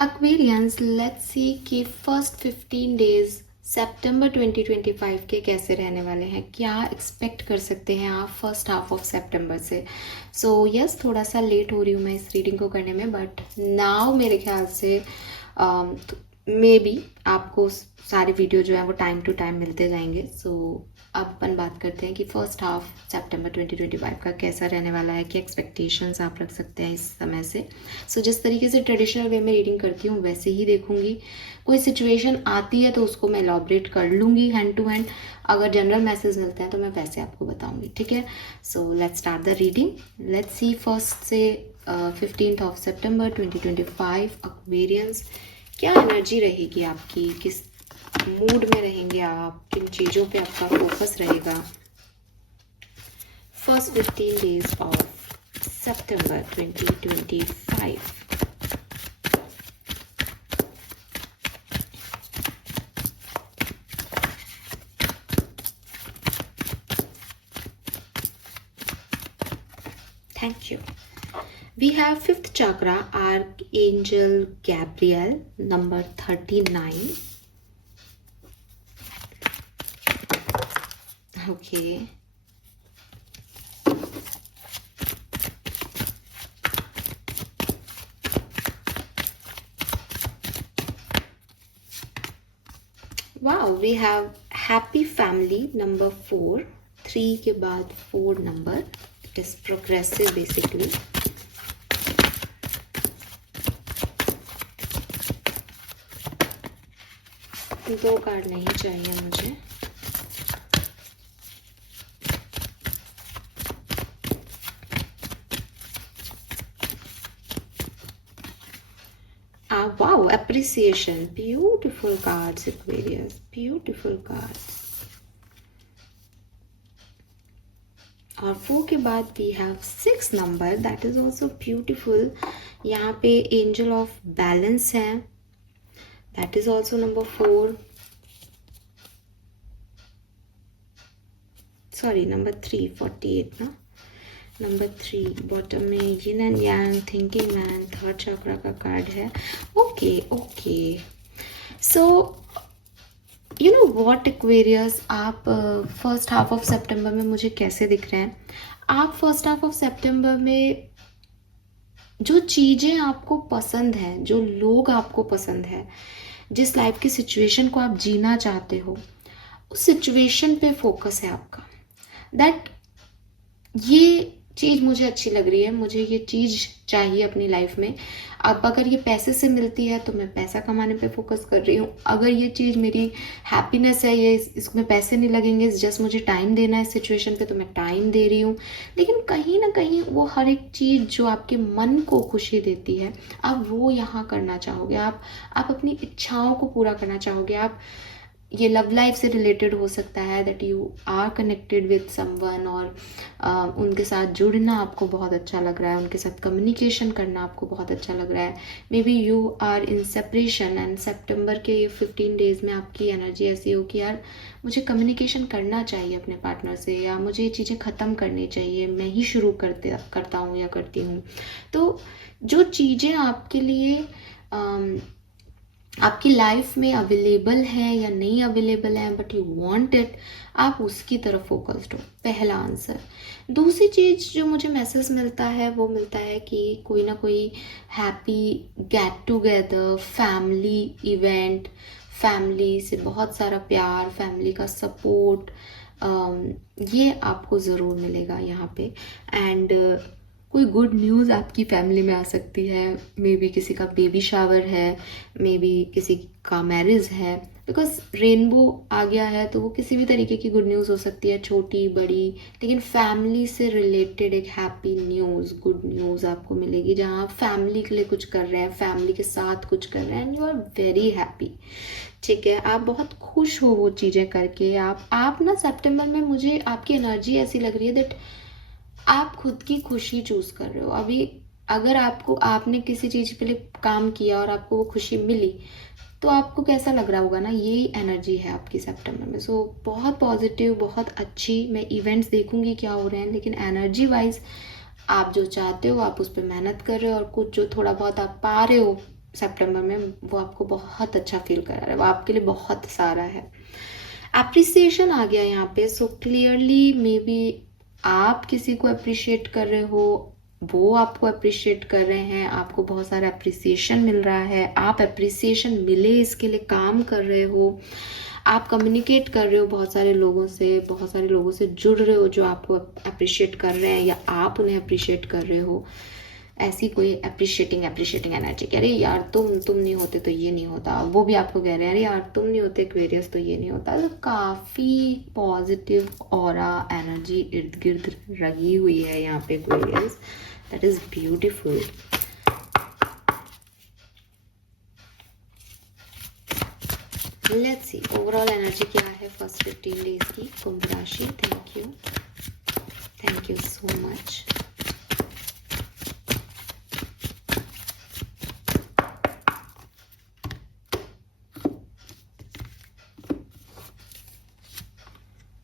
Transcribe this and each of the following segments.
Aquarians, let's see कि first 15 days सितंबर 2025 के कैसे रहने वाले हैं, क्या एक्सपेक्ट कर सकते हैं आप फर्स्ट हाफ ऑफ सितंबर से। सो यस, थोड़ा सा लेट हो रही हूँ मैं इस रीडिंग को करने में, बट नाउ मेरे ख्याल से मे बी आपको सारे वीडियो जो है वो टाइम टू टाइम मिलते जाएंगे। सो अब अपन बात करते हैं कि फर्स्ट हाफ सितंबर 2025 का कैसा रहने वाला है, क्या एक्सपेक्टेशंस आप रख सकते हैं इस समय से। सो जिस तरीके से ट्रेडिशनल वे में रीडिंग करती हूँ वैसे ही देखूंगी। कोई सिचुएशन आती है तो उसको मैं एलॉबरेट कर लूँगी हैंड टू हैंड। अगर जनरल मैसेज मिलते हैं तो मैं वैसे आपको बताऊंगी, ठीक है। So let's start the reading. Let's see first से 15th ऑफ सितंबर 2025 एक्वेरियंस, क्या एनर्जी रहेगी आपकी, किस मूड में रहेंगे आप, किन चीज़ों पे आपका फोकस रहेगा first 15 days of September 2025। Thank you. We have fifth chakra, Archangel Gabriel, number 39. Okay. Wow, we have happy family, number 4. 3 के बाद 4 number. It is progressive basically. दो कार्ड नहीं चाहिए मुझे। Wow, appreciation, beautiful cards, Aquarius, beautiful cards. और 4 के बाद we have 6 number, that is also beautiful. यहाँ पे angel of balance है, that is also number 4. Sorry, number 3, 48 ना, नंबर 3 बॉटम में yin and yang, thinking man, third chakra का card है। Okay okay, so you know what Aquarius, आप first half of सितंबर में मुझे कैसे दिख रहे हैं। आप फर्स्ट हाफ ऑफ सितंबर में जो चीज़ें आपको पसंद है, जो लोग आपको पसंद है, जिस लाइफ की सिचुएशन को आप जीना चाहते हो, उस सिचुएशन पे फोकस है आपका। दैट ये चीज़ मुझे अच्छी लग रही है, मुझे ये चीज़ चाहिए अपनी लाइफ में। अब अगर ये पैसे से मिलती है तो मैं पैसा कमाने पे फोकस कर रही हूँ। अगर ये चीज़ मेरी हैप्पीनेस है, ये इसमें पैसे नहीं लगेंगे, जस्ट मुझे टाइम देना है इस सिचुएशन पे, तो मैं टाइम दे रही हूँ। लेकिन कहीं ना कहीं वो हर एक चीज़ जो आपके मन को खुशी देती है, आप वो यहाँ करना चाहोगे। आप अपनी इच्छाओं को पूरा करना चाहोगे। आप ये लव लाइफ से रिलेटेड हो सकता है, that you are connected with someone, और उनके साथ जुड़ना आपको बहुत अच्छा लग रहा है, उनके साथ कम्युनिकेशन करना आपको बहुत अच्छा लग रहा है। Maybe you are in separation and सितंबर के ये 15 डेज में आपकी एनर्जी ऐसी हो कि यार मुझे कम्युनिकेशन करना चाहिए अपने पार्टनर से, या मुझे ये चीज़ें ख़त्म करनी चाहिए, मैं ही शुरू करता हूँ या करती हूँ। तो जो चीज़ें आपके लिए आपकी लाइफ में अवेलेबल है या नहीं अवेलेबल है, बट यू वांट इट, आप उसकी तरफ फोकस्ड हो, पहला आंसर। दूसरी चीज़ जो मुझे मैसेज मिलता है वो मिलता है कि कोई ना कोई happy get together, family event, family से बहुत सारा प्यार, फैमिली का सपोर्ट, ये आपको ज़रूर मिलेगा यहाँ पे। एंड कोई गुड न्यूज़ आपकी फैमिली में आ सकती है। मे बी किसी का बेबी शावर है, मे बी किसी का मैरिज है, बिकॉज रेनबो आ गया है तो वो किसी भी तरीके की गुड न्यूज़ हो सकती है, छोटी बड़ी, लेकिन फैमिली से रिलेटेड एक हैप्पी न्यूज़, गुड न्यूज़ आपको मिलेगी, जहाँ आप फैमिली के लिए कुछ कर रहे हैं, फैमिली के साथ कुछ कर रहे हैं, and you are very happy. ठीक है, आप बहुत खुश हो वो चीज़ें करके। आप ना सितंबर में, मुझे आपकी एनर्जी ऐसी लग रही है दैट आप खुद की खुशी चूज कर रहे हो। अभी अगर आपने किसी चीज के लिए काम किया और आपको वो खुशी मिली, तो आपको कैसा लग रहा होगा ना, यही एनर्जी है आपकी सितंबर में। सो बहुत पॉजिटिव, बहुत अच्छी। मैं इवेंट्स देखूंगी क्या हो रहे हैं, लेकिन एनर्जी वाइज आप जो चाहते हो आप उस पर मेहनत कर रहे हो, और कुछ जो थोड़ा बहुत आप पा रहे हो सितंबर में वो आपको बहुत अच्छा फील करा रहा है, वो आपके लिए बहुत सारा है। अप्रिसिएशन आ गया यहाँ पे। सो क्लियरली मे बी आप किसी को अप्रिशिएट कर रहे हो, वो आपको अप्रिशिएट कर रहे हैं, आपको बहुत सारा अप्रिसिएशन मिल रहा है, आप अप्रिसिएशन मिले इसके लिए काम कर रहे हो, आप कम्युनिकेट कर रहे हो बहुत सारे लोगों से जुड़ रहे हो जो आपको अप्रिशिएट कर रहे हैं या आप उन्हें अप्रिशिएट कर रहे हो। ऐसी कोई अप्रिशिएटिंग एनर्जी कि अरे यार तुम नहीं होते तो ये नहीं होता, वो भी आपको कह रहे हैं अरे यार तुम नहीं होते एक्वेरियस तो ये नहीं होता। तो काफ़ी पॉजिटिव ऑरा एनर्जी इर्द गिर्द लगी हुई है यहाँ पे Aquarius, that is beautiful. Let's see overall energy क्या है फर्स्ट 15 डेज की कुंभ राशि। Thank you so much.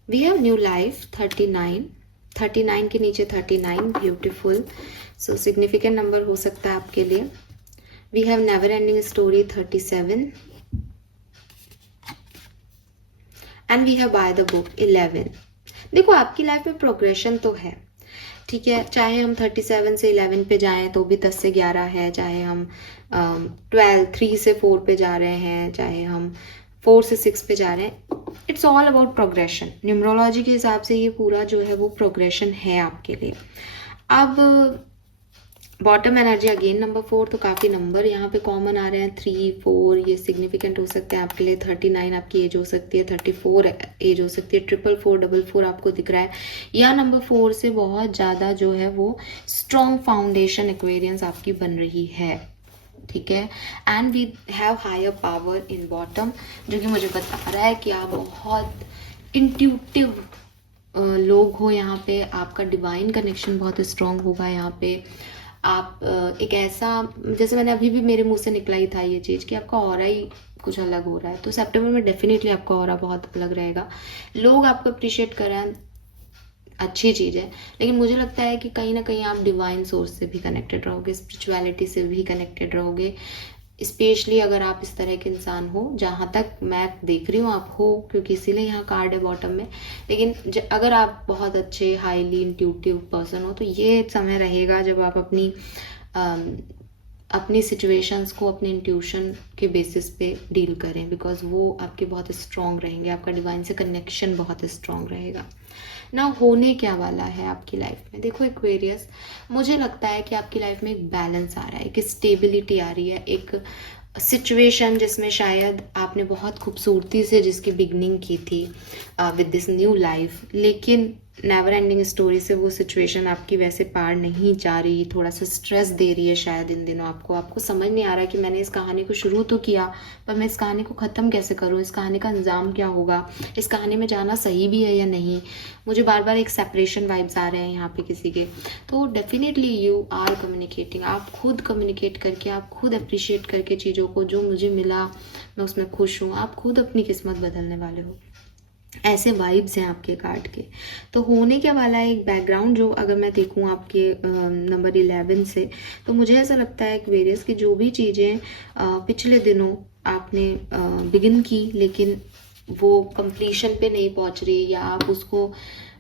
We have new life 39 के नीचे 39 ब्यूटीफुल। सो सिग्निफिकेंट नंबर हो सकता है आपके लिए। We have never ending story 37 and we have by the book 11। देखो आपकी लाइफ में प्रोग्रेशन तो है, ठीक है, चाहे हम 37 से 11 पे जाएं तो भी 10 से 11 है, चाहे हम 3 से 4 पे जा रहे हैं, चाहे हम 4 से 6 पे जा रहे हैं, it's all about progression. Numerology के हिसाब से ये पूरा जो है वो प्रोग्रेशन है आपके लिए। अब बॉटम एनर्जी अगेन नंबर 4, तो काफ़ी नंबर यहाँ पे कॉमन आ रहे हैं। 3, 4 ये सिग्निफिकेंट हो सकते हैं आपके लिए। 39 आपकी एज हो सकती है, 34 एज हो सकती है, 444 आपको दिख रहा है, या नंबर 4 से बहुत ज़्यादा जो है वो स्ट्रॉन्ग फाउंडेशन एक्वेरियंस आपकी बन रही है, ठीक है। And we have higher power in bottom, जो कि मुझे बता रहा है कि आप बहुत इंट्यूटिव लोग हो यहाँ पे, आपका डिवाइन कनेक्शन बहुत स्ट्रॉन्ग होगा यहाँ पे। आप एक ऐसा, जैसे मैंने अभी भी मेरे मुंह से निकला ही था ये चीज़ कि आपका ऑरा ही कुछ अलग हो रहा है, तो सितंबर में डेफिनेटली आपका ऑरा बहुत अलग रहेगा। लोग आपको अप्रिशिएट कर रहे हैं, अच्छी चीज़ है, लेकिन मुझे लगता है कि कहीं ना कहीं आप डिवाइन सोर्स से भी कनेक्टेड रहोगे, स्पिरिचुअलिटी से भी कनेक्टेड रहोगे, स्पेशली अगर आप इस तरह के इंसान हो, जहाँ तक मैं देख रही हूँ आप हो, क्योंकि इसीलिए यहाँ कार्ड है बॉटम में। लेकिन अगर आप बहुत अच्छे हाईली इंट्यूटिव पर्सन हो तो ये समय रहेगा जब आप अपनी सिचुएशंस को अपने इंट्यूशन के बेसिस पे डील करें, बिकॉज वो आपके बहुत स्ट्रॉन्ग रहेंगे, आपका डिवाइन से कनेक्शन बहुत स्ट्रॉन्ग रहेगा ना। होने क्या वाला है आपकी लाइफ में, देखो एक्वेरियस, मुझे लगता है कि आपकी लाइफ में एक बैलेंस आ रहा है, एक स्टेबिलिटी आ रही है, एक सिचुएशन जिसमें शायद आपने बहुत खूबसूरती से जिसकी बिगनिंग की थी विद दिस न्यू लाइफ, लेकिन नेवर एंडिंग स्टोरी से वो सिचुएशन आपकी वैसे पार नहीं जा रही, थोड़ा सा स्ट्रेस दे रही है शायद इन दिनों आपको समझ नहीं आ रहा कि मैंने इस कहानी को शुरू तो किया, पर मैं इस कहानी को ख़त्म कैसे करूँ, इस कहानी का अंजाम क्या होगा, इस कहानी में जाना सही भी है या नहीं। मुझे बार बार एक सेपरेशन वाइब्स आ रहे हैं यहाँ पे किसी के। तो डेफिनेटली यू आर कम्युनिकेटिंग, आप खुद कम्युनिकेट करके, आप खुद अप्रिशिएट करके चीज़ों को, जो मुझे मिला मैं उसमें खुश हूँ, आप खुद अपनी किस्मत बदलने वाले हो, ऐसे वाइब्स हैं आपके कार्ड के। तो होने क्या वाला है, एक बैकग्राउंड जो अगर मैं देखूं आपके नंबर 11 से, तो मुझे ऐसा लगता है एक्वेरियस की जो भी चीज़ें पिछले दिनों आपने बिगिन की लेकिन वो कंप्लीशन पे नहीं पहुंच रही, या आप उसको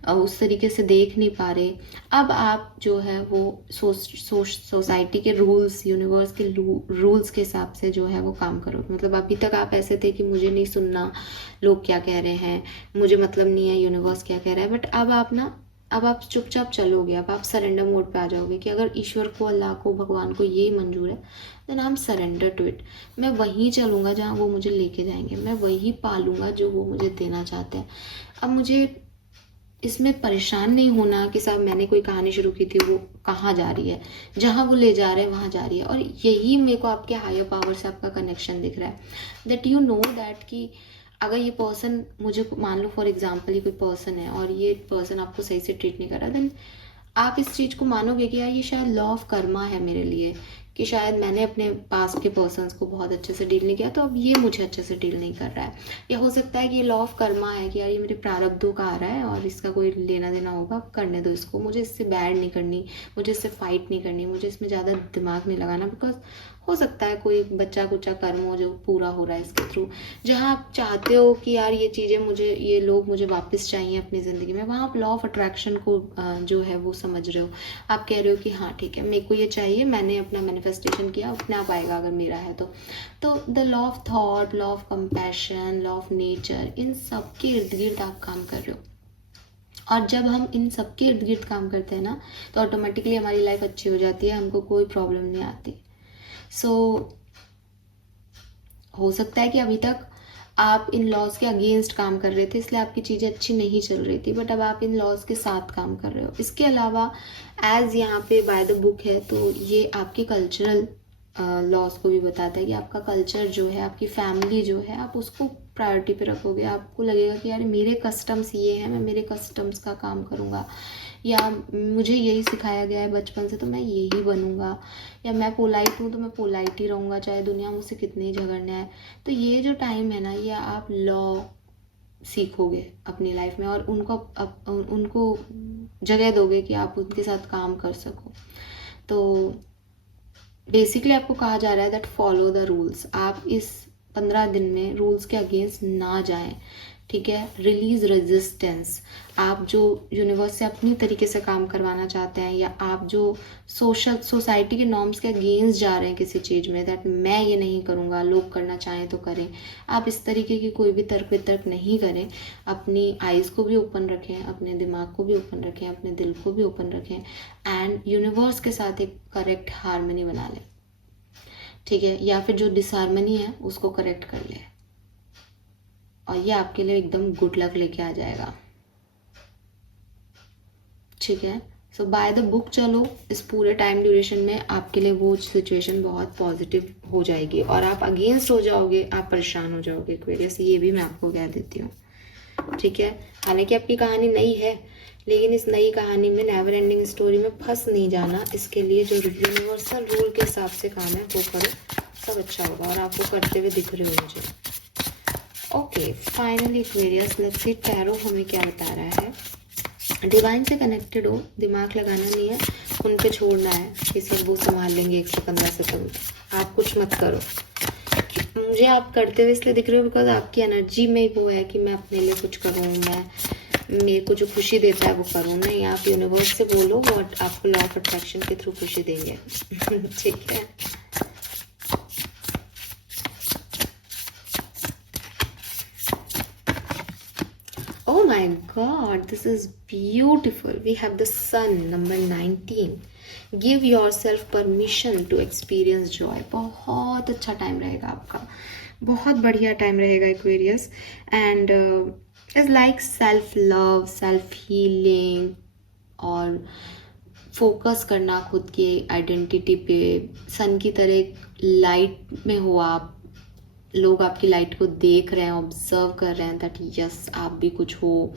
उस तरीके से देख नहीं पा रहे, अब आप जो है वो सोसाइटी के रूल्स, यूनिवर्स के रूल्स के हिसाब से जो है वो काम करो। मतलब अभी तक आप ऐसे थे कि मुझे नहीं सुनना लोग क्या कह रहे हैं, मुझे मतलब नहीं है यूनिवर्स क्या कह रहा है, बट अब आप चुपचाप चलोगे, अब आप सरेंडर मोड पे आ जाओगे कि अगर ईश्वर को, अल्लाह को, भगवान को ये मंजूर है, then I am surrender to it. मैं वहीं चलूँगा जहाँ वो मुझे लेके जाएंगे, मैं वहीं पालूंगा जो वो मुझे देना चाहते हैं। अब मुझे इसमें परेशान नहीं होना कि साहब मैंने कोई कहानी शुरू की थी, वो कहाँ जा रही है, जहाँ वो ले जा रहे हैं वहाँ जा रही है। और यही मेरे को आपके हायर पावर से आपका कनेक्शन दिख रहा है, दैट यू नो दैट कि अगर ये पर्सन, मुझे मान लो फॉर एग्जांपल ये कोई पर्सन है और ये पर्सन आपको सही से ट्रीट नहीं कर रहा, देन आप इस चीज़ को मानोगे कि यार ये शायद लॉ ऑफ कर्मा है मेरे लिए, कि शायद मैंने अपने पास के पर्सन्स को बहुत अच्छे से डील नहीं किया, तो अब ये मुझे अच्छे से डील नहीं कर रहा है। या हो सकता है कि ये लॉ ऑफ कर्मा है कि यार ये मेरे प्रारब्धों का आ रहा है और इसका कोई लेना देना होगा, करने दो इसको, मुझे इससे बैड नहीं करनी, मुझे इससे फाइट नहीं करनी, मुझे इसमें ज़्यादा दिमाग नहीं लगाना, बिकॉज हो सकता है कोई बच्चा कुचा कर्म हो जो पूरा हो रहा है इसके थ्रू, जहाँ आप चाहते हो कि यार ये चीज़ें मुझे, ये लोग मुझे वापस चाहिए अपनी ज़िंदगी में, वहाँ आप लॉ ऑफ अट्रैक्शन को जो है वो समझ रहे हो। आप कह रहे हो कि हाँ ठीक है, मेरे को ये चाहिए, मैंने अपना मैनिफेस्टेशन किया, अपने आप आएगा अगर मेरा है तो the law of thought, law of compassion, law of nature, इन सब के इर्द गिर्द आप काम कर रहे हो। और जब हम इन सब के इर्द गिर्द काम करते हैं ना, तो ऑटोमेटिकली हमारी लाइफ अच्छी हो जाती है, हमको कोई प्रॉब्लम नहीं आती। सो हो सकता है कि अभी तक आप इन लॉज के अगेंस्ट काम कर रहे थे, इसलिए आपकी चीज़ें अच्छी नहीं चल रही थी, बट अब आप इन लॉज के साथ काम कर रहे हो। इसके अलावा एज यहाँ पे बाय द बुक है, तो ये आपके कल्चरल लॉज को भी बताता है कि आपका कल्चर जो है, आपकी फैमिली जो है, आप उसको प्रायोरिटी पे रखोगे। आपको लगेगा कि यार मेरे कस्टम्स ये हैं, मैं मेरे कस्टम्स का काम करूँगा, या मुझे यही सिखाया गया है बचपन से तो मैं यही बनूँगा, या मैं पोलाइट हूँ तो मैं पोलाइट ही रहूँगा चाहे दुनिया मुझसे कितनी झगड़ने आए। तो ये जो टाइम है ना, ये आप लॉ सीखोगे अपनी लाइफ में, और उनको जगह दोगे कि आप उनके साथ काम कर सको। तो बेसिकली आपको कहा जा रहा है दैट फॉलो द रूल्स। आप इस 15 दिन में रूल्स के अगेंस्ट ना जाएं, ठीक है। Release resistance. आप जो यूनिवर्स से अपनी तरीके से काम करवाना चाहते हैं, या आप जो सोसाइटी के नॉर्म्स के अगेंस्ट जा रहे हैं किसी चीज़ में, दैट मैं ये नहीं करूँगा, लोग करना चाहें तो करें, आप इस तरीके की कोई भी तर्क वितर्क नहीं करें। अपनी आइज़ को भी ओपन रखें, अपने दिमाग को भी ओपन रखें, अपने दिल को भी ओपन रखें, एंड यूनिवर्स के साथ एक करेक्ट हारमनी बना लें, ठीक है। या फिर जो डिसहारमनी है उसको करेक्ट कर ले, और ये आपके लिए एकदम गुड लक लेके आ जाएगा, ठीक है। सो बाय द बुक चलो, इस पूरे टाइम ड्यूरेशन में आपके लिए वो सिचुएशन बहुत पॉजिटिव हो जाएगी, और आप अगेंस्ट हो जाओगे, आप परेशान हो जाओगे एक्वेरियस, ये भी मैं आपको कह देती हूँ, ठीक है। हालांकि आपकी कहानी नई है, लेकिन इस नई कहानी में नेवर एंडिंग स्टोरी में फंस नहीं जाना। इसके लिए जो यूनिवर्सल रूल के हिसाब से काम है वो करो, सब अच्छा होगा, और आप वो करते हुए दिख रहे हो मुझे। Okay, finally Aquarius, let's see tarot हमें क्या बता रहा है। डिवाइन से कनेक्टेड हो, दिमाग लगाना नहीं है, उन पे छोड़ना है, किसी वो संभाल लेंगे 115 सेकंड, आप कुछ मत करो। मुझे आप करते हुए इसलिए दिख रहे हो बिकॉज आपकी एनर्जी में वो है कि मैं अपने लिए कुछ करूँ, मैं मेरे को जो खुशी देता है वो करूँ। नहीं, आप यूनिवर्स से बोलो और आपको लॉ ऑफ अट्रैक्शन के थ्रू खुशी देंगे, ठीक है। Oh my God, this is beautiful. We have the sun, number 19. Give yourself permission to experience joy. बहुत अच्छा टाइम रहेगा आपका, बहुत बढ़िया टाइम रहेगा Aquarius, and is like self love, self healing, और फोकस करना खुद की आइडेंटिटी पे। सन की तरह लाइट में हो आप, लोग आपकी लाइट को देख रहे हैं, ऑब्जर्व कर रहे हैं दैट यस आप भी कुछ हो।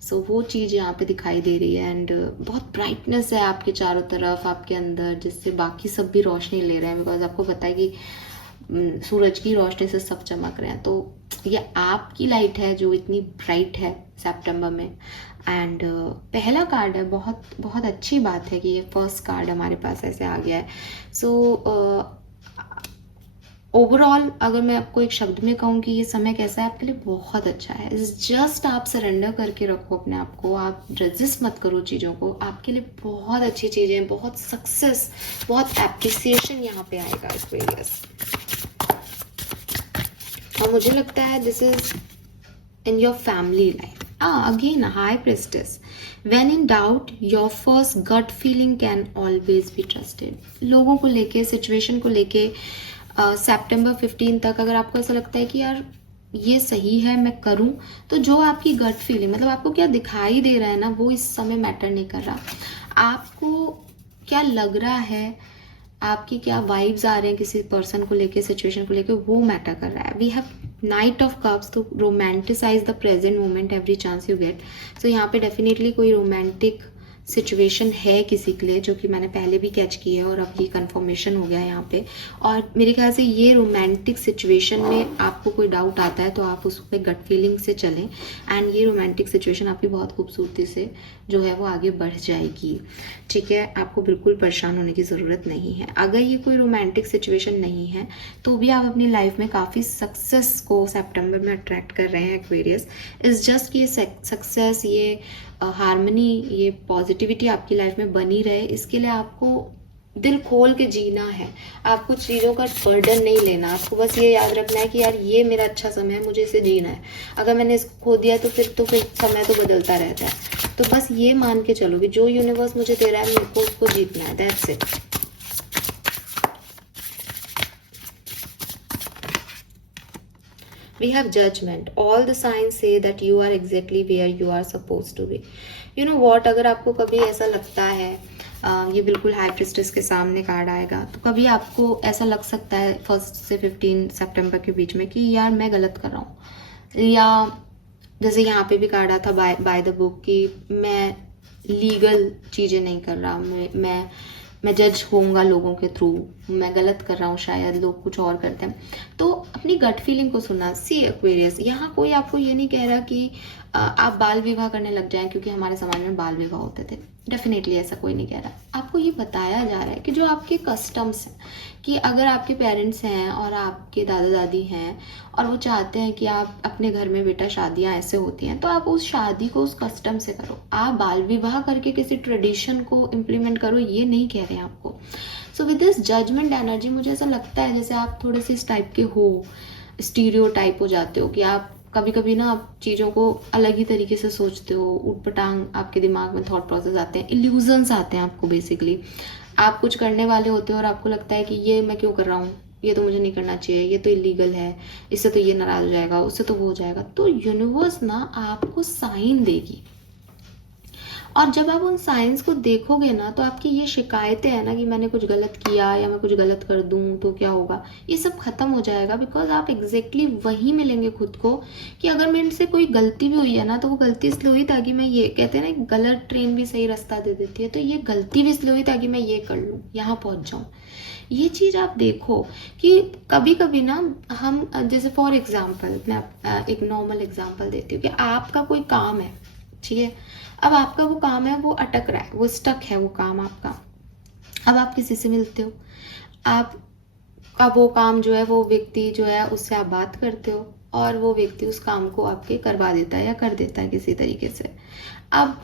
सो वो चीज़ यहाँ पे दिखाई दे रही है, एंड बहुत ब्राइटनेस है आपके चारों तरफ, आपके अंदर, जिससे बाकी सब भी रोशनी ले रहे हैं, बिकॉज आपको पता है कि सूरज की रोशनी से सब चमक रहे हैं। तो ये आपकी लाइट है जो इतनी ब्राइट है सितंबर में। एंड पहला कार्ड है, बहुत बहुत अच्छी बात है कि ये फर्स्ट कार्ड हमारे पास ऐसे आ गया है। सो ओवरऑल अगर मैं आपको एक शब्द में कहूँ कि ये समय कैसा है आपके लिए, बहुत अच्छा है। जस्ट आप सरेंडर करके रखो अपने आप को, आप रेजिस्ट मत करो चीज़ों को, आपके लिए बहुत अच्छी चीज़ें, बहुत सक्सेस, बहुत एप्रिसिएशन यहाँ पे आएगा एक्वेरियस। और मुझे लगता है this is in your family life. Again high priestess, when in doubt your first gut feeling can always be trusted. लोगों को लेके, सिचुएशन को लेके सितंबर 15 तक अगर आपको ऐसा लगता है कि यार ये सही है मैं करूं, तो जो आपकी गट फीलिंग, मतलब आपको क्या दिखाई दे रहा है ना, वो इस समय मैटर नहीं कर रहा। आपको क्या लग रहा है, आपकी क्या वाइब्स आ रहे हैं किसी पर्सन को लेके, सिचुएशन को लेके, वो मैटर कर रहा है। We have knight of cups, तो romanticize the present moment every chance you get. So यहाँ पे डेफिनेटली कोई रोमांटिक सिचुएशन है किसी के लिए, जो कि मैंने पहले भी कैच की है और अब ये कंफर्मेशन हो गया है यहाँ पे। और मेरे ख्याल से ये रोमांटिक सिचुएशन में आपको कोई डाउट आता है तो आप उस पर गट फीलिंग से चलें, एंड ये रोमांटिक सिचुएशन आपकी बहुत खूबसूरती से जो है वो आगे बढ़ जाएगी। ठीक है, आपको बिल्कुल परेशान होने की ज़रूरत नहीं है। अगर ये कोई रोमांटिक सिचुएशन नहीं है तो भी आप अपनी लाइफ में काफ़ी सक्सेस को सितंबर में अट्रैक्ट कर रहे हैं एक्वेरियस। इज़ जस्ट ये सक्सेस, ये हार्मनी, ये पॉजिटिविटी आपकी लाइफ में बनी रहे, इसके लिए आपको दिल खोल के जीना है। आप कुछ चीज़ों का बर्डन नहीं लेना, आपको बस ये याद रखना है कि यार ये मेरा अच्छा समय है, मुझे इसे जीना है। अगर मैंने इसको खो दिया तो फिर समय तो बदलता रहता है। तो बस ये मान के चलो कि जो यूनिवर्स मुझे दे रहा है मेरे को उसको जीतना है, that's it. We have judgment. All the signs say that you are exactly where you are supposed to be. You know what, अगर आपको कभी ऐसा लगता है, ये बिल्कुल हाई प्रिस्टेस के सामने कार्ड आएगा, तो कभी आपको ऐसा लग सकता है 1 से 15 सितंबर के बीच में कि यार मैं गलत कर रहा हूँ, या जैसे यहाँ पे भी कार्ड आता था बाय द बुक कि मैं लीगल चीज़ें नहीं कर रहा, मैं जज होऊंगा लोगों के थ्रू, मैं गलत कर रहा हूँ, शायद लोग कुछ और करते हैं। तो अपनी गट फीलिंग को सुनना। सी एक्वेरियस, यहाँ कोई आपको ये नहीं कह रहा कि आप बाल विवाह करने लग जाएं, क्योंकि हमारे समाज में बाल विवाह होते थे। डेफिनेटली ऐसा कोई नहीं कह रहा। आपको ये बताया जा रहा है कि जो आपके कस्टम्स हैं, कि अगर आपके पेरेंट्स हैं और आपके दादा दादी हैं और वो चाहते हैं कि आप अपने घर में बेटा शादियाँ ऐसे होती हैं, तो आप उस शादी को उस कस्टम से करो। आप बाल विवाह करके किसी ट्रेडिशन को इम्प्लीमेंट करो, ये नहीं कह रहे हैं आपको। So with this judgement energy मुझे ऐसा लगता है जैसे आप थोड़े से इस टाइप के हो, स्टीरियोटाइप हो जाते हो, कि आप कभी कभी ना आप चीज़ों को अलग ही तरीके से सोचते हो, ऊटपटांग आपके दिमाग में थॉट प्रोसेस आते हैं, इल्यूजन्स आते हैं आपको। बेसिकली आप कुछ करने वाले होते हो और आपको लगता है कि ये मैं क्यों कर रहा हूँ, ये तो मुझे नहीं करना चाहिए, ये तो इलीगल है, इससे तो ये नाराज हो जाएगा, उससे तो वो हो जाएगा। तो यूनिवर्स ना आपको साइन देगी, और जब आप उन साइंस को देखोगे ना, तो आपकी ये शिकायतें हैं ना कि मैंने कुछ गलत किया या मैं कुछ गलत कर दूं तो क्या होगा, ये सब खत्म हो जाएगा। बिकॉज आप एग्जैक्टली वही मिलेंगे खुद को कि अगर मेरे से कोई गलती भी हुई है ना, तो वो गलती इसलिए हुई ताकि मैं ये, कहते हैं ना गलत ट्रेन भी सही रास्ता दे देती है, तो ये गलती भी इसलिए हुई ताकि मैं ये कर लूँ, यहाँ पहुँच जाऊँ। ये चीज़ आप देखो कि कभी कभी ना हम, जैसे फॉर एग्जाम्पल मैं एक नॉर्मल एग्जाम्पल देती हूँ कि आपका कोई काम है, ठीक है, अब आपका वो काम है वो अटक रहा है, वो स्टक है वो काम आपका। अब आप किसी से मिलते हो, आपका वो काम जो है, वो व्यक्ति जो है उससे आप बात करते हो और वो व्यक्ति उस काम को आपके करवा देता है या कर देता है किसी तरीके से। अब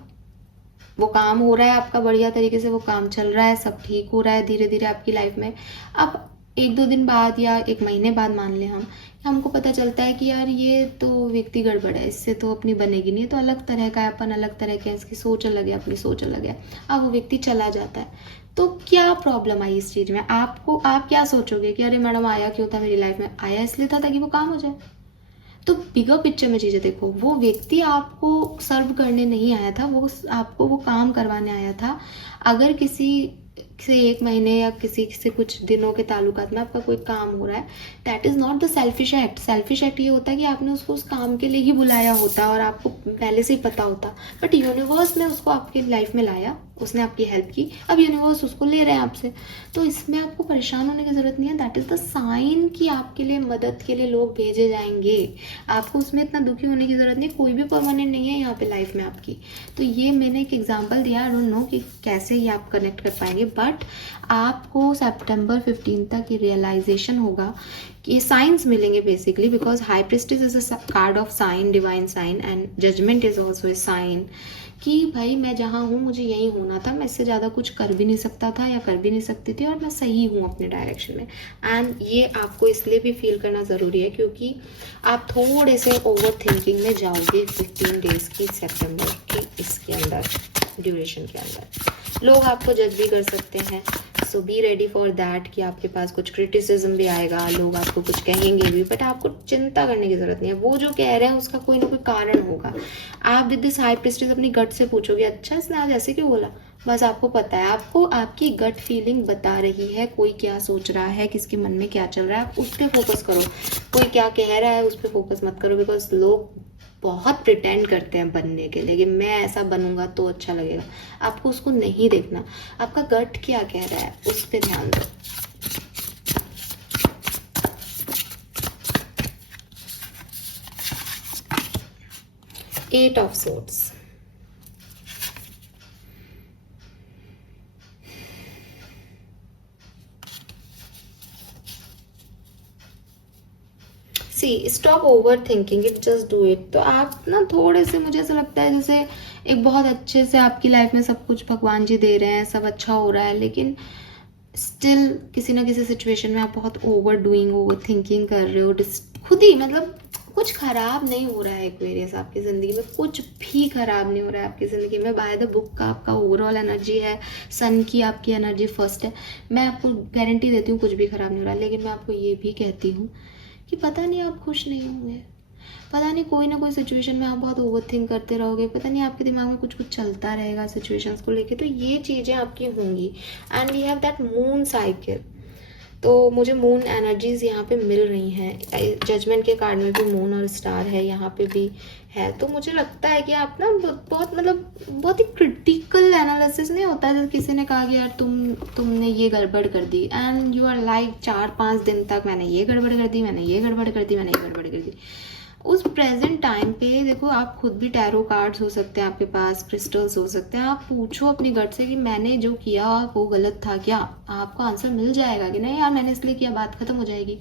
वो काम हो रहा है आपका बढ़िया तरीके से, वो काम चल रहा है, सब ठीक हो रहा है धीरे धीरे आपकी लाइफ में। अब 1-2 दिन बाद या 1 महीने बाद मान लें हमको पता चलता है कि यार ये तो व्यक्ति गड़बड़ है, इससे तो अपनी बनेगी नहीं, तो अलग तरह का है, अपन अलग तरह के, इसकी सोच अलग है, अपनी सोच अलग है। अब वो व्यक्ति चला जाता है, तो क्या प्रॉब्लम आई इस चीज़ में? आप क्या सोचोगे कि अरे मैडम आया क्यों था मेरी लाइफ में? आया इसलिए था ताकि वो काम हो जाए। तो बिगर पिक्चर में चीज़ें देखो, वो व्यक्ति आपको सर्व करने नहीं आया था, वो आपको वो काम करवाने आया था। अगर किसी से 1 महीने या किसी से कुछ दिनों के ताल्लुकात में आपका कोई काम हो रहा है, that is not the selfish act. Selfish act ये होता है कि आपने उसको उस काम के लिए ही बुलाया होता और आपको पहले से ही पता होता, बट यूनिवर्स ने उसको आपकी लाइफ में लाया, उसने आपकी हेल्प की, अब यूनिवर्स उसको ले रहे हैं आपसे। तो इसमें आपको परेशान होने की ज़रूरत नहीं है। दैट इज़ द साइन कि आपके लिए मदद के लिए लोग भेजे जाएंगे। आपको उसमें इतना दुखी होने की ज़रूरत नहीं, कोई भी परमानेंट नहीं है यहाँ पे लाइफ में आपकी। तो ये मैंने एक एग्जांपल दिया, आई डोंट नो कि कैसे ये आप कनेक्ट कर पाएंगे, बट आपको सितंबर 15 तक ये रियलाइजेशन होगा कि साइंस मिलेंगे basically, because high priestess is a card of sign, divine sign, and judgement is also a sign कि भाई मैं जहाँ हूँ मुझे यहीं होना था, मैं इससे ज़्यादा कुछ कर भी नहीं सकता था या कर भी नहीं सकती थी, और मैं सही हूँ अपने डायरेक्शन में। एंड ये आपको इसलिए भी फील करना ज़रूरी है क्योंकि आप थोड़े से ओवर थिंकिंग में जाओगे 15 डेज़ की सितंबर की इसके अंदर, ड्यूरेशन के अंदर। लोग आपको जज भी कर सकते हैं, सो बी रेडी फॉर दैट कि आपके पास कुछ क्रिटिसिज्म भी आएगा, लोग आपको कुछ कहेंगे भी, बट आपको चिंता करने की जरूरत नहीं है। वो जो कह रहे हैं उसका कोई ना कोई कारण होगा। आप विद दिस हाई प्रिस्टेस अपनी गट से पूछोगे, अच्छा इसने आज ऐसे क्यों बोला, बस आपको पता है, आपको आपकी गट फीलिंग बता रही है कोई क्या सोच रहा है, किसके मन में क्या चल रहा है, आप उस पर फोकस करो। कोई क्या कह रहा है उस पर फोकस मत करो, बिकॉज लोग बहुत प्रिटेंड करते हैं बनने के लिए कि मैं ऐसा बनूंगा तो अच्छा लगेगा। आपको उसको नहीं देखना, आपका गट क्या कह रहा है उस पर ध्यान दो। Eight of swords, see stop over thinking it, just do it. तो आप ना थोड़े से, मुझे ऐसा लगता है जैसे एक बहुत अच्छे से आपकी लाइफ में सब कुछ भगवान जी दे रहे हैं, सब अच्छा हो रहा है, लेकिन स्टिल किसी ना किसी सिचुएशन में आप बहुत ओवर डूइंग, ओवर थिंकिंग कर रहे हो खुद ही। मतलब कुछ खराब नहीं हो रहा है एक्वेरियस आपकी ज़िंदगी में, कुछ भी खराब नहीं हो रहा है आपकी ज़िंदगी में। बाय द बुक का आपका ओवरऑल एनर्जी है, सन की आपकी एनर्जी फर्स्ट है। मैं आपको गारंटी देती हूँ कुछ भी खराब नहीं हो रहा है, लेकिन मैं आपको ये भी कहती हूँ कि पता नहीं आप खुश नहीं होंगे, पता नहीं कोई ना कोई सिचुएशन में आप बहुत ओवर थिंक करते रहोगे, पता नहीं आपके दिमाग में कुछ कुछ चलता रहेगा सिचुएशंस को लेके। तो ये चीज़ें आपकी होंगी। And we have that moon cycle, तो मुझे मून एनर्जीज यहाँ पे मिल रही हैं। जजमेंट के कार्ड में भी मून और स्टार है, यहाँ पे भी है। तो मुझे लगता है कि आप ना बहुत मतलब बहुत ही क्रिटिकल एनालिसिस नहीं होता है, जैसे किसी ने कहा कि यार तुमने ये गड़बड़ कर दी, एंड यू आर लाइक 4-5 दिन तक मैंने ये गड़बड़ कर दी, मैंने ये गड़बड़ कर दी, मैंने ये गड़बड़ कर दी। उस प्रेजेंट टाइम पे देखो, आप खुद भी टैरो कार्ड्स हो सकते हैं आपके पास, क्रिस्टल्स हो सकते हैं, आप पूछो अपनी गट से कि मैंने जो किया वो गलत था क्या। आपको आंसर मिल जाएगा कि नहीं यार मैंने इसलिए किया, बात खत्म हो जाएगी।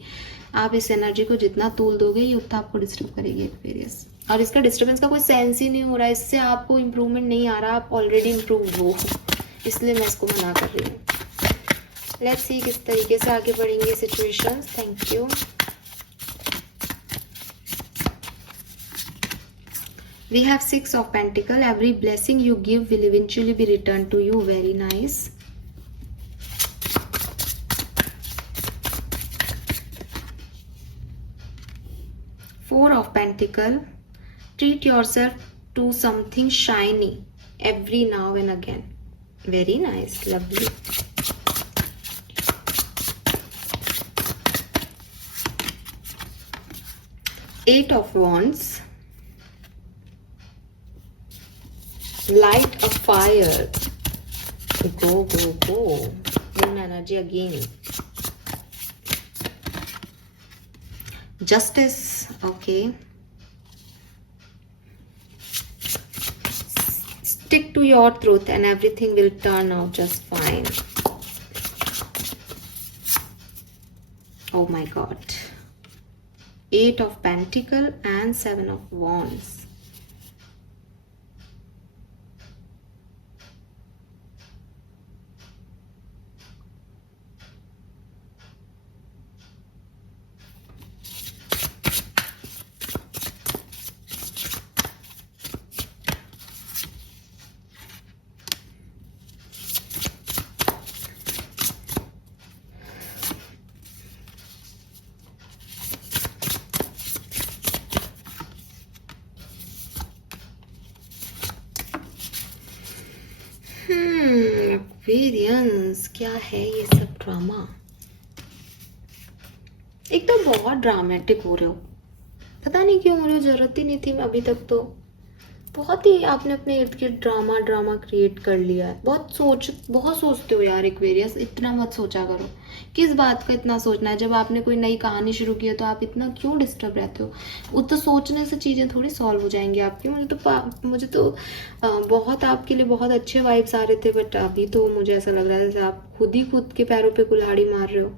आप इस एनर्जी को जितना तूल दोगे ये उतना आपको डिस्टर्ब करेगी एक्वेरियस, और इसका डिस्टर्बेंस का कोई सेंस ही नहीं हो रहा है, इससे आपको इम्प्रूवमेंट नहीं आ रहा, आप ऑलरेडी इम्प्रूव हो, इसलिए मैं इसको मना कर रही हूँ। लेट्स सी किस तरीके से आगे बढ़ेंगे situations. Thank you. We have 6 of Pentacles. Every blessing you give will eventually be returned to you. Very nice. 4 of Pentacles. Treat yourself to something shiny every now and again. Very nice. Lovely. 8 of Wands. Light a fire. Go, go, go. Moon energy again. Justice. Okay. Stick to your truth and everything will turn out just fine. Oh my God. 8 of Pentacles and 7 of Wands. Aquarians, क्या है ये सब drama? एक तो बहुत dramatic हो रहे हो, पता नहीं क्यों हो रहे हो, जरूरत ही नहीं थी अभी तक। तो बहुत ही आपने अपने इर्द गिर्द ड्रामा क्रिएट कर लिया है। बहुत सोचते हो यार एक्वेरियस, इतना मत सोचा करो। किस बात का इतना सोचना है? जब आपने कोई नई कहानी शुरू की है तो आप इतना क्यों डिस्टर्ब रहते हो? वो तो सोचने से चीज़ें थोड़ी सॉल्व हो जाएंगी आपकी। मुझे तो बहुत आपके लिए बहुत अच्छे वाइब्स आ रहे थे, बट अभी तो मुझे ऐसा लग रहा है जैसे आप खुद के पैरों पे कुल्हाड़ी मार रहे हो।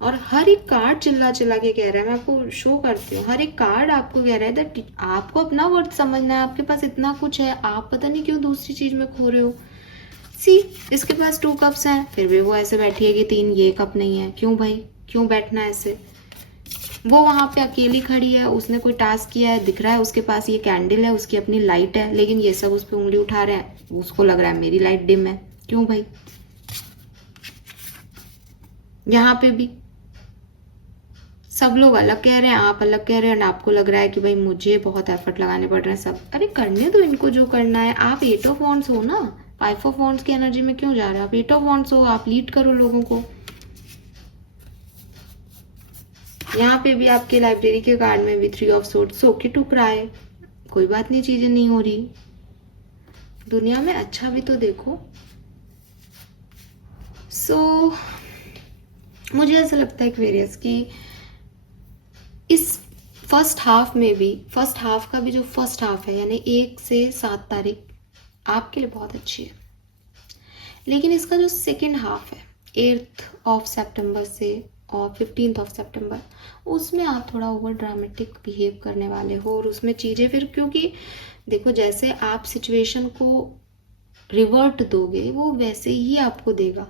और हर एक कार्ड चिल्ला के कह रहा है, मैं आपको शो करती हूँ, हर एक कार्ड आपको कह रहा है दैट आपको अपना वर्थ समझना है। आपके पास इतना कुछ है, आप पता नहीं क्यों दूसरी चीज में खो रहे हो। सी, इसके पास 2 कप्स हैं, फिर भी वो ऐसे बैठी है कि 3 ये कप नहीं है। क्यों भाई, क्यों बैठना है ऐसे? वो वहां पे अकेली खड़ी है, उसने कोई टास्क किया है, दिख रहा है उसके पास ये कैंडल है, उसकी अपनी लाइट है, लेकिन ये सब उस पर उंगली उठा रहे हैं, उसको लग रहा है मेरी लाइट डिम है। क्यों भाई? यहाँ पे भी सब लोग अलग कह रहे हैं, आप अलग कह रहे हैं, और आपको लग रहा है कि भाई मुझे बहुत एफर्ट लगाने पड़ रहे हैं सब। अरे करने दो इनको जो करना है। आप 8 ऑफ वॉन्ड्स हो ना, 5 ऑफ वॉन्ड्स की एनर्जी में क्यों जा रहे हो? आप 8 ऑफ वॉन्ड्स हो, आप लीड करो लोगों को। यहाँ पे भी आपके लाइब्रेरी के कार्ड में भी 3 of swords, okay to cry, कोई बात नहीं, चीजें नहीं हो रही दुनिया में, अच्छा भी तो देखो। सो मुझे ऐसा लगता है एक्वेरियस कि इस फर्स्ट हाफ में भी, फर्स्ट हाफ का भी जो फर्स्ट हाफ है यानी 1 से 7 तारीख आपके लिए बहुत अच्छी है, लेकिन इसका जो सेकेंड हाफ है 8 ऑफ सितंबर से और 15 ऑफ सितंबर, उसमें आप थोड़ा ओवर ड्रामेटिक बिहेव करने वाले हो, और उसमें चीज़ें फिर, क्योंकि देखो जैसे आप सिचुएशन को रिवर्ट दोगे वो वैसे ही आपको देगा,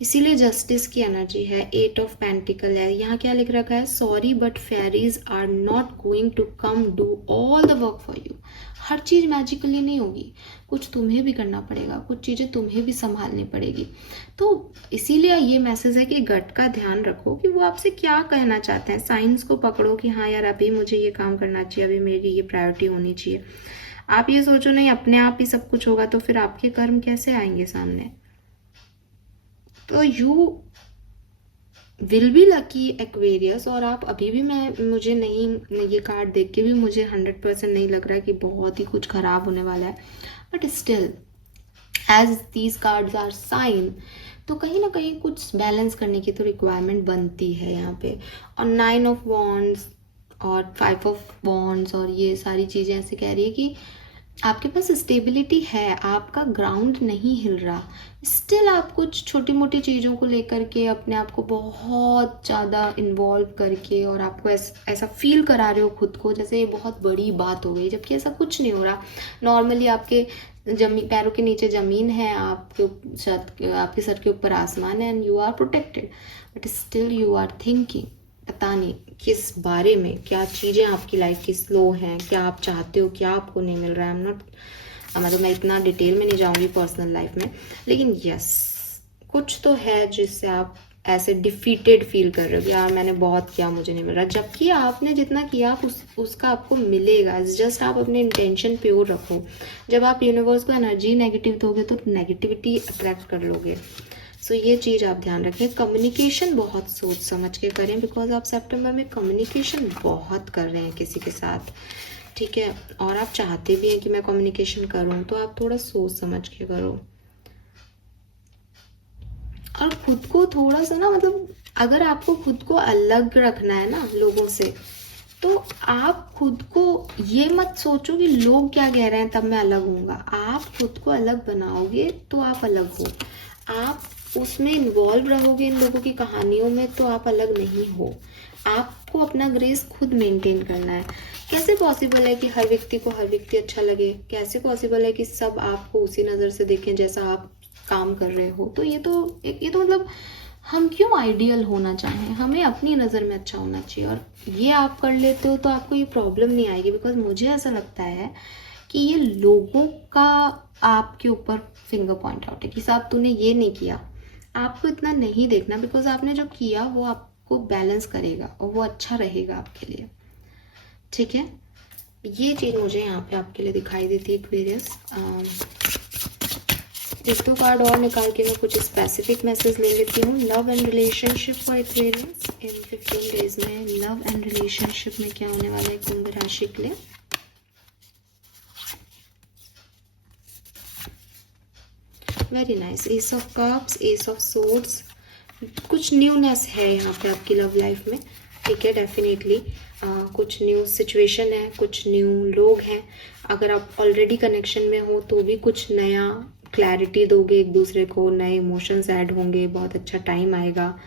इसीलिए जस्टिस की एनर्जी है, 8 ऑफ पेंटिकल है। यहाँ क्या लिख रखा है, sorry but fairies are not going to come do all the work for you. हर चीज़ मैजिकली नहीं होगी, कुछ तुम्हें भी करना पड़ेगा, कुछ चीज़ें तुम्हें भी संभालनी पड़ेगी। तो इसीलिए ये मैसेज है कि गट का ध्यान रखो कि वो आपसे क्या कहना चाहते हैं, साइंस को पकड़ो कि हाँ यार अभी मुझे ये काम करना चाहिए, अभी मेरी ये प्रायोरिटी होनी चाहिए। आप ये सोचो नहीं अपने आप ही सब कुछ होगा तो फिर आपके कर्म कैसे आएंगे सामने। तो you will be lucky Aquarius, और आप अभी भी, मुझे नहीं, ये कार्ड देख के भी मुझे 100% नहीं लग रहा है कि बहुत ही कुछ खराब होने वाला है, but still as these cards are sign, तो कहीं ना कहीं कुछ बैलेंस करने की तो रिक्वायरमेंट बनती है यहाँ पे। और 9 ऑफ वॉन्ड्स और 5 ऑफ वॉन्ड्स और ये सारी चीज़ें ऐसे कह रही है कि आपके पास स्टेबिलिटी है, आपका ग्राउंड नहीं हिल रहा, स्टिल आप कुछ छोटी मोटी चीज़ों को लेकर के अपने आप को बहुत ज़्यादा इन्वॉल्व करके और आपको ऐसा फील करा रहे हो खुद को जैसे ये बहुत बड़ी बात हो गई, जबकि ऐसा कुछ नहीं हो रहा। नॉर्मली आपके पैरों के नीचे ज़मीन है, आपके सर के ऊपर आसमान है, and you are protected, but still you are thinking पता नहीं किस बारे में, क्या चीज़ें आपकी लाइफ की स्लो हैं, क्या आप चाहते हो, क्या आपको नहीं मिल रहा है। मतलब मैं इतना डिटेल में नहीं जाऊंगी पर्सनल लाइफ में, लेकिन यस कुछ तो है जिससे आप ऐसे डिफीटेड फील कर रहे हो, यार मैंने बहुत किया मुझे नहीं मिल रहा, जबकि आपने जितना किया उसका आपको मिलेगा। जस्ट आप अपने इंटेंशन प्योर रखो। जब आप यूनिवर्स को एनर्जी नेगेटिव दोगे तो नेगेटिविटी अट्रैक्ट कर लोगे। सो ये चीज़ आप ध्यान रखें। कम्युनिकेशन बहुत सोच समझ के करें, बिकॉज आप सितंबर में कम्युनिकेशन बहुत कर रहे हैं किसी के साथ, ठीक है, और आप चाहते भी हैं कि मैं कम्युनिकेशन करूं, तो आप थोड़ा सोच समझ के करो। और खुद को थोड़ा सा ना, मतलब अगर आपको खुद को अलग रखना है ना लोगों से, तो आप खुद को ये मत सोचो कि लोग क्या कह रहे हैं तब मैं अलग हूँगा। आप खुद को अलग बनाओगे तो आप अलग हो, आप उसमें इन्वॉल्व रहोगे इन लोगों की कहानियों में तो आप अलग नहीं हो। आपको अपना ग्रेस खुद मेंटेन करना है। कैसे पॉसिबल है कि हर व्यक्ति को हर व्यक्ति अच्छा लगे, कैसे पॉसिबल है कि सब आपको उसी नज़र से देखें जैसा आप काम कर रहे हो। तो ये तो मतलब हम क्यों आइडियल होना चाहें, हमें अपनी नज़र में अच्छा होना चाहिए। और ये आप कर लेते हो तो आपको ये प्रॉब्लम नहीं आएगी, बिकॉज मुझे ऐसा लगता है कि ये लोगों का आपके ऊपर फिंगर पॉइंट आउट है कि साहब तूने ये नहीं किया। आपको इतना नहीं देखना, बिकॉज आपने जो किया वो आपको बैलेंस करेगा और वो अच्छा रहेगा आपके लिए, ठीक है। ये चीज़ मुझे यहाँ पे आपके लिए दिखाई देती है एक्वेरियस। एक दो कार्ड और निकाल के मैं कुछ स्पेसिफिक मैसेज ले लेती हूँ। Love and relationship for Aquarius in 15 days में। लव एंड रिलेशनशिप में क्या होने वाला है कुंभ राशि के लिए। Very nice, S of cups, S of swords. कुछ न्यूनेस है यहाँ पे आपकी लव लाइफ में, ठीक है, डेफिनेटली कुछ न्यू सिचुएशन है, कुछ न्यू लोग हैं। अगर आप ऑलरेडी कनेक्शन में हो तो भी कुछ नया क्लैरिटी दोगे एक दूसरे को, नए इमोशंस ऐड होंगे, बहुत अच्छा टाइम आएगा,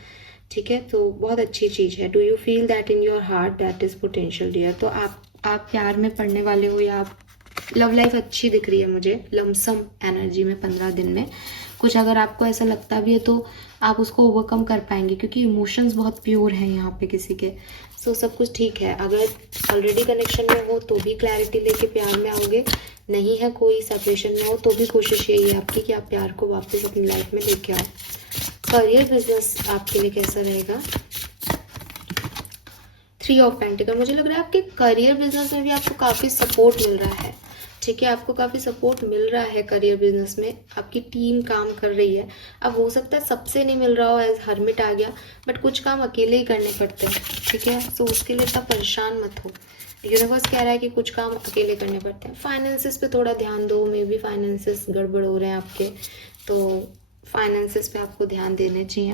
ठीक है। तो बहुत अच्छी चीज़ है। Do you feel that in your heart that is potential dear. तो आप प्यार में पड़ने वाले हो, या आप लव लाइफ अच्छी दिख रही है मुझे लमसम एनर्जी में 15 दिन में। कुछ अगर आपको ऐसा लगता भी है तो आप उसको ओवरकम कर पाएंगे, क्योंकि इमोशंस बहुत प्योर हैं यहाँ पे किसी के। सो सब कुछ ठीक है। अगर ऑलरेडी कनेक्शन में हो तो भी क्लैरिटी लेके प्यार में आओगे, नहीं है कोई सेपरेशन में हो तो भी कोशिश यही है आपकी कि आप प्यार को वापस अपनी लाइफ में लेके आओ। करियर बिजनेस आपके लिए कैसा रहेगा। 3 ऑफ पेंटिकल, मुझे लग रहा है आपके करियर बिजनेस में भी आपको काफ़ी सपोर्ट मिल रहा है, ठीक है, आपको काफ़ी सपोर्ट मिल रहा है करियर बिजनेस में, आपकी टीम काम कर रही है। अब हो सकता है सबसे नहीं मिल रहा हो, एज हर्मिट आ गया, बट कुछ काम अकेले ही करने पड़ते हैं। ठीक है, सो उसके लिए इतना परेशान मत हो। यूनिवर्स कह रहा है कि कुछ काम अकेले करने पड़ते हैं। फाइनेंसिस पे थोड़ा ध्यान दो, मे बी फाइनेंसिस गड़बड़ हो रहे हैं आपके, तो फाइनेंसिस पे आपको ध्यान देने चाहिए।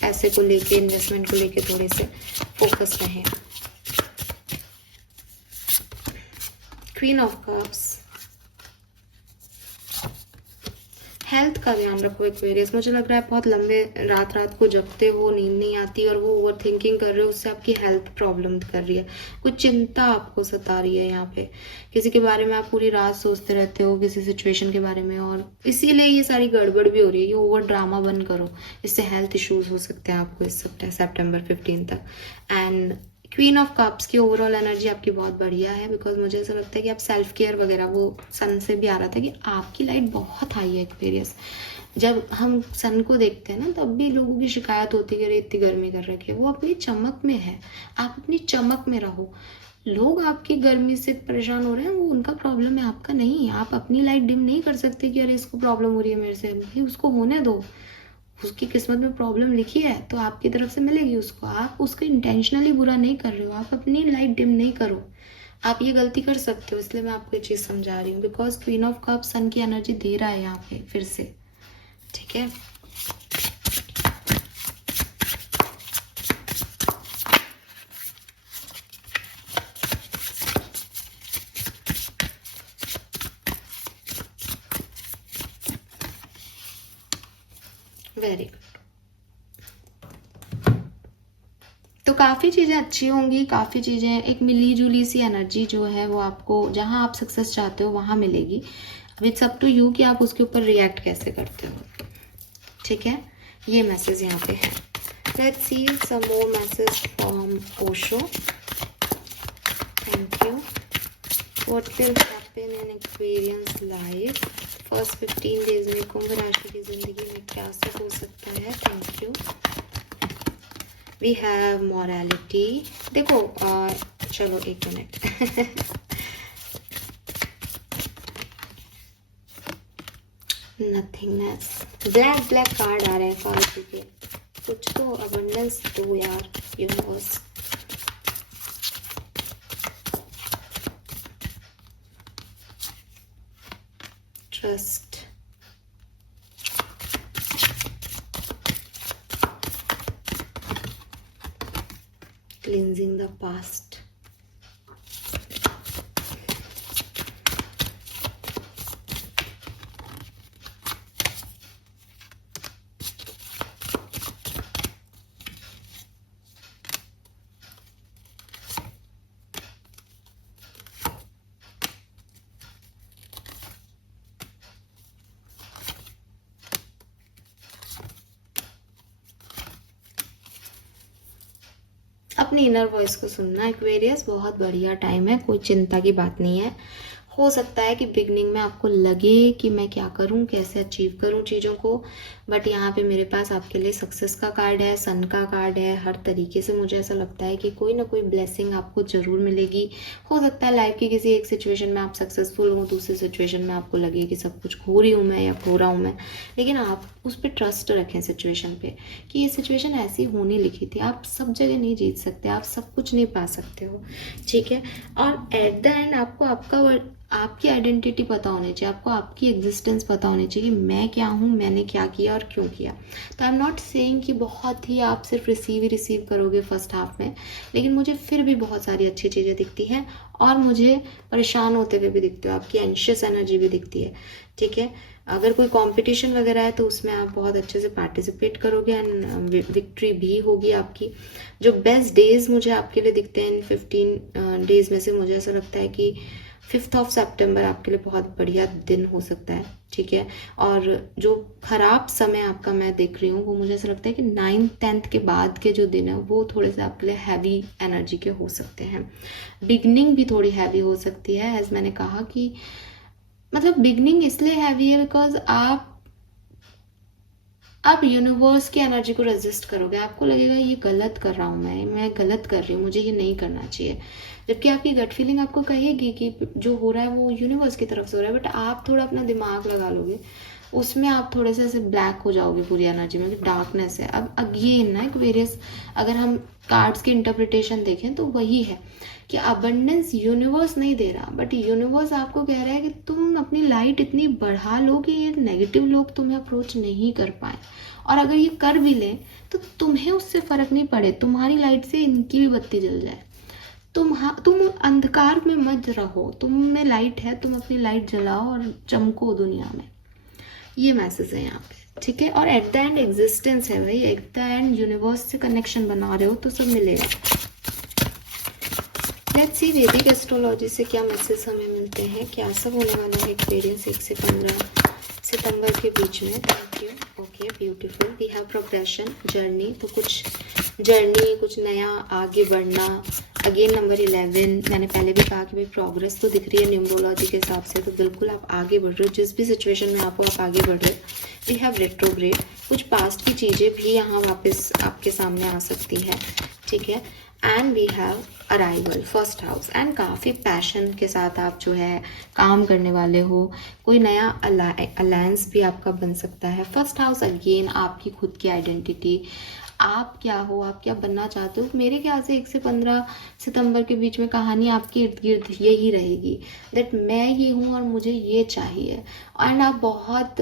पैसे को लेके, इन्वेस्टमेंट को लेके थोड़े से फोकस रहें। क्वीन ऑफ कप्स, हेल्थ का ध्यान रखो एक्वेरियस। मुझे लग रहा है बहुत लंबे रात को जगते हो, नींद नहीं आती और वो ओवर थिंकिंग कर रहे हो, उससे आपकी हेल्थ प्रॉब्लम कर रही है। कुछ चिंता आपको सता रही है यहाँ पे, किसी के बारे में आप पूरी रात सोचते रहते हो, किसी सिचुएशन के बारे में, और इसीलिए ये सारी गड़बड़ भी हो रही है। ये ओवर ड्रामा बंद करो, इससे हेल्थ इश्यूज हो सकते हैं आपको इस September 15 तक। एंड क्वीन ऑफ कप्स की ओवरऑल एनर्जी आपकी बहुत बढ़िया है, बिकॉज मुझे ऐसा लगता है कि आप सेल्फ केयर वगैरह, वो सन से भी आ रहा था कि आपकी लाइट बहुत हाई है एक्वेरियस। जब हम सन को देखते हैं ना, तब भी लोगों की शिकायत होती है कि अरे इतनी गर्मी कर रखी है। वो अपनी चमक में है, आप अपनी चमक में रहो। लोग आपकी गर्मी से परेशान हो रहे हैं, वो उनका प्रॉब्लम है, आपका नहीं है। आप अपनी लाइट डिम नहीं कर सकते कि अरे इसको प्रॉब्लम हो रही है मेरे से, भाई उसको होने दो। उसकी किस्मत में प्रॉब्लम लिखी है तो आपकी तरफ से मिलेगी उसको। आप उसको इंटेंशनली बुरा नहीं कर रहे हो, आप अपनी लाइट डिम नहीं करो। आप ये गलती कर सकते हो, इसलिए मैं आपको ये चीज़ समझा रही हूँ। बिकॉज क्वीन ऑफ कप सन की एनर्जी दे रहा है यहाँ पे फिर से। ठीक है, वेरी गुड। तो काफ़ी चीज़ें अच्छी होंगी, काफ़ी चीज़ें, एक मिली जुली सी एनर्जी जो है वो आपको जहाँ आप सक्सेस चाहते हो वहाँ मिलेगी। अब इट्स अप टू यू कि आप उसके ऊपर रिएक्ट कैसे करते हो। ठीक है, ये मैसेज यहाँ पे है। Let's see some more message from Osho. Thank you. What will happen in experience life first 15 days में, कुंभ राशि की जिंदगी में क्या सब हो सकता है। Thank you. We have morality. देखो चलो एक मिनट नथिंगनेस, ब्लैक कार्ड आ रहे हैं फालतू के। कुछ तो अबंडेंस दो यार universe. Trust, cleansing the past, अपनी इनर वॉइस को सुनना एक्वेरियस। बहुत बढ़िया टाइम है, कोई चिंता की बात नहीं है। हो सकता है कि बिगनिंग में आपको लगे कि मैं क्या करूं, कैसे अचीव करूं चीज़ों को, बट यहाँ पे मेरे पास आपके लिए सक्सेस का कार्ड है, सन का कार्ड है। हर तरीके से मुझे ऐसा लगता है कि कोई ना कोई ब्लेसिंग आपको ज़रूर मिलेगी। हो सकता है लाइफ की किसी एक सिचुएशन में आप सक्सेसफुल हो, दूसरी सिचुएशन में आपको लगे कि सब कुछ खो रही हूँ मैं या खो रहा हूँ मैं, लेकिन आप उस पर ट्रस्ट रखें सिचुएशन पे कि ये सिचुएशन ऐसी होनी लिखी थी। आप सब जगह नहीं जीत सकते, आप सब कुछ नहीं पा सकते हो। ठीक है, और एट द एंड आपको आपकी आइडेंटिटी पता होनी चाहिए, आपको आपकी एग्जिस्टेंस पता होनी चाहिए कि मैं क्या हूँ, मैंने क्या किया और क्यों किया। तो आई एम नॉट सेइंग कि बहुत ही आप सिर्फ रिसीव करोगे फर्स्ट हाफ में, लेकिन मुझे फिर भी बहुत सारी अच्छी चीज़ें दिखती हैं और मुझे परेशान होते हुए भी दिखते हो, आपकी एंशियस एनर्जी भी दिखती है। ठीक है, अगर कोई कंपटीशन वगैरह है तो उसमें आप बहुत अच्छे से पार्टिसिपेट करोगे एंड विक्ट्री भी होगी आपकी। जो बेस्ट डेज मुझे आपके लिए दिखते हैं इन 15 डेज में से, मुझे ऐसा लगता है कि 5 सितंबर आपके लिए बहुत बढ़िया दिन हो सकता है। ठीक है, और जो खराब समय आपका मैं देख रही हूँ वो मुझे ऐसा लगता है कि 9th-10th के बाद के जो दिन है वो थोड़े से आपके लिए हैवी एनर्जी के हो सकते हैं। बिगनिंग भी थोड़ी हैवी हो सकती है, एज मैंने कहा कि मतलब बिगनिंग इसलिए हैवी है बिकॉज आप आप यूनिवर्स की एनर्जी को रेजिस्ट करोगे, आपको लगेगा ये गलत कर रहा हूँ, मैं गलत कर रही हूँ, मुझे ये नहीं करना चाहिए। जबकि आपकी गट फीलिंग आपको कहेगी कि जो हो रहा है वो यूनिवर्स की तरफ से हो रहा है, बट आप थोड़ा अपना दिमाग लगा लोगे, उसमें आप थोड़े से ऐसे ब्लैक हो जाओगे पूरी एनर्जी में, डार्कनेस है। अब अगेन ना एक वेरियस, अगर हम कार्ड्स की इंटरप्रिटेशन देखें तो वही है कि अबंडेंस यूनिवर्स नहीं दे रहा, बट यूनिवर्स आपको कह रहा है कि तुम अपनी लाइट इतनी बढ़ा लो कि ये नेगेटिव लोग तुम्हें अप्रोच नहीं कर पाए, और अगर ये कर भी ले तो तुम्हें उससे फर्क नहीं पड़े, तुम्हारी लाइट से इनकी भी बत्ती जल जाए। तुम अंधकार में मत रहो, तुम में लाइट है, तुम अपनी लाइट जलाओ और चमको दुनिया में। ये मैसेज है यहाँ पे, ठीक है। और एट द एंड एग्जिस्टेंस है भाई, एट द एंड यूनिवर्स से कनेक्शन बना रहे हो तो सब मिलेगा। लेट्स सी वैदिक एस्ट्रोलॉजी से क्या मैसेज हमें मिलते हैं, क्या सब होने वाला है एक्सपीरियंस 1 से 15 सितंबर के बीच में। Thank you. Okay beautiful, we have progression, journey, तो कुछ जर्नी, कुछ नया आगे बढ़ना। अगेन नंबर 11, मैंने पहले भी कहा कि भाई प्रोग्रेस तो दिख रही है न्यूमरोलॉजी के हिसाब से, तो बिल्कुल आप आगे बढ़ रहे हो, जिस भी सिचुएशन में आप आगे बढ़ रहे हो। वी हैव रेट्रोग्रेड, कुछ पास्ट की चीज़ें भी यहाँ वापस आपके सामने आ सकती है, ठीक है। And we have arrival, first house, and काफ़ी पैशन के साथ आप जो है काम करने वाले हो, कोई नया अलायंस भी आपका बन सकता है। फर्स्ट हाउस अगेन आपकी खुद की आइडेंटिटी, आप क्या हो, आप क्या बनना चाहते हो। मेरे ख्याल से 1 से 15 सितंबर के बीच में कहानी आपके इर्द गिर्द यही रहेगी, दैट मैं ये हूँ और मुझे ये चाहिए। एंड आप बहुत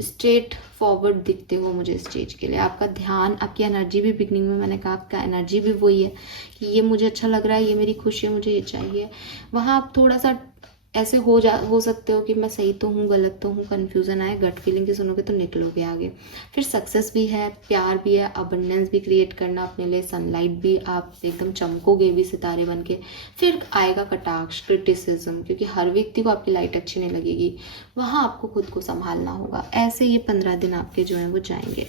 स्ट्रेट फॉरवर्ड दिखते हो मुझे इस चीज़ के लिए। आपका ध्यान, आपकी एनर्जी भी, बिगनिंग में मैंने कहा आपका एनर्जी भी वही है कि ये मुझे अच्छा लग रहा है, ये मेरी खुशी है, मुझे ये चाहिए। वहाँ आप थोड़ा सा ऐसे हो सकते हो कि मैं सही तो हूँ, गलत तो हूँ, कन्फ्यूज़न आए, गट फीलिंग की सुनोगे तो निकलोगे आगे। फिर सक्सेस भी है, प्यार भी है, अबंडेंस भी क्रिएट करना अपने लिए, सनलाइट भी, आप एकदम चमकोगे भी सितारे बन के। फिर आएगा कटाक्ष, क्रिटिसिज्म, क्योंकि हर व्यक्ति को आपकी लाइट अच्छी नहीं लगेगी, वहाँ आपको खुद को संभालना होगा। ऐसे ये 15 दिन आपके जो हैं वो जाएंगे,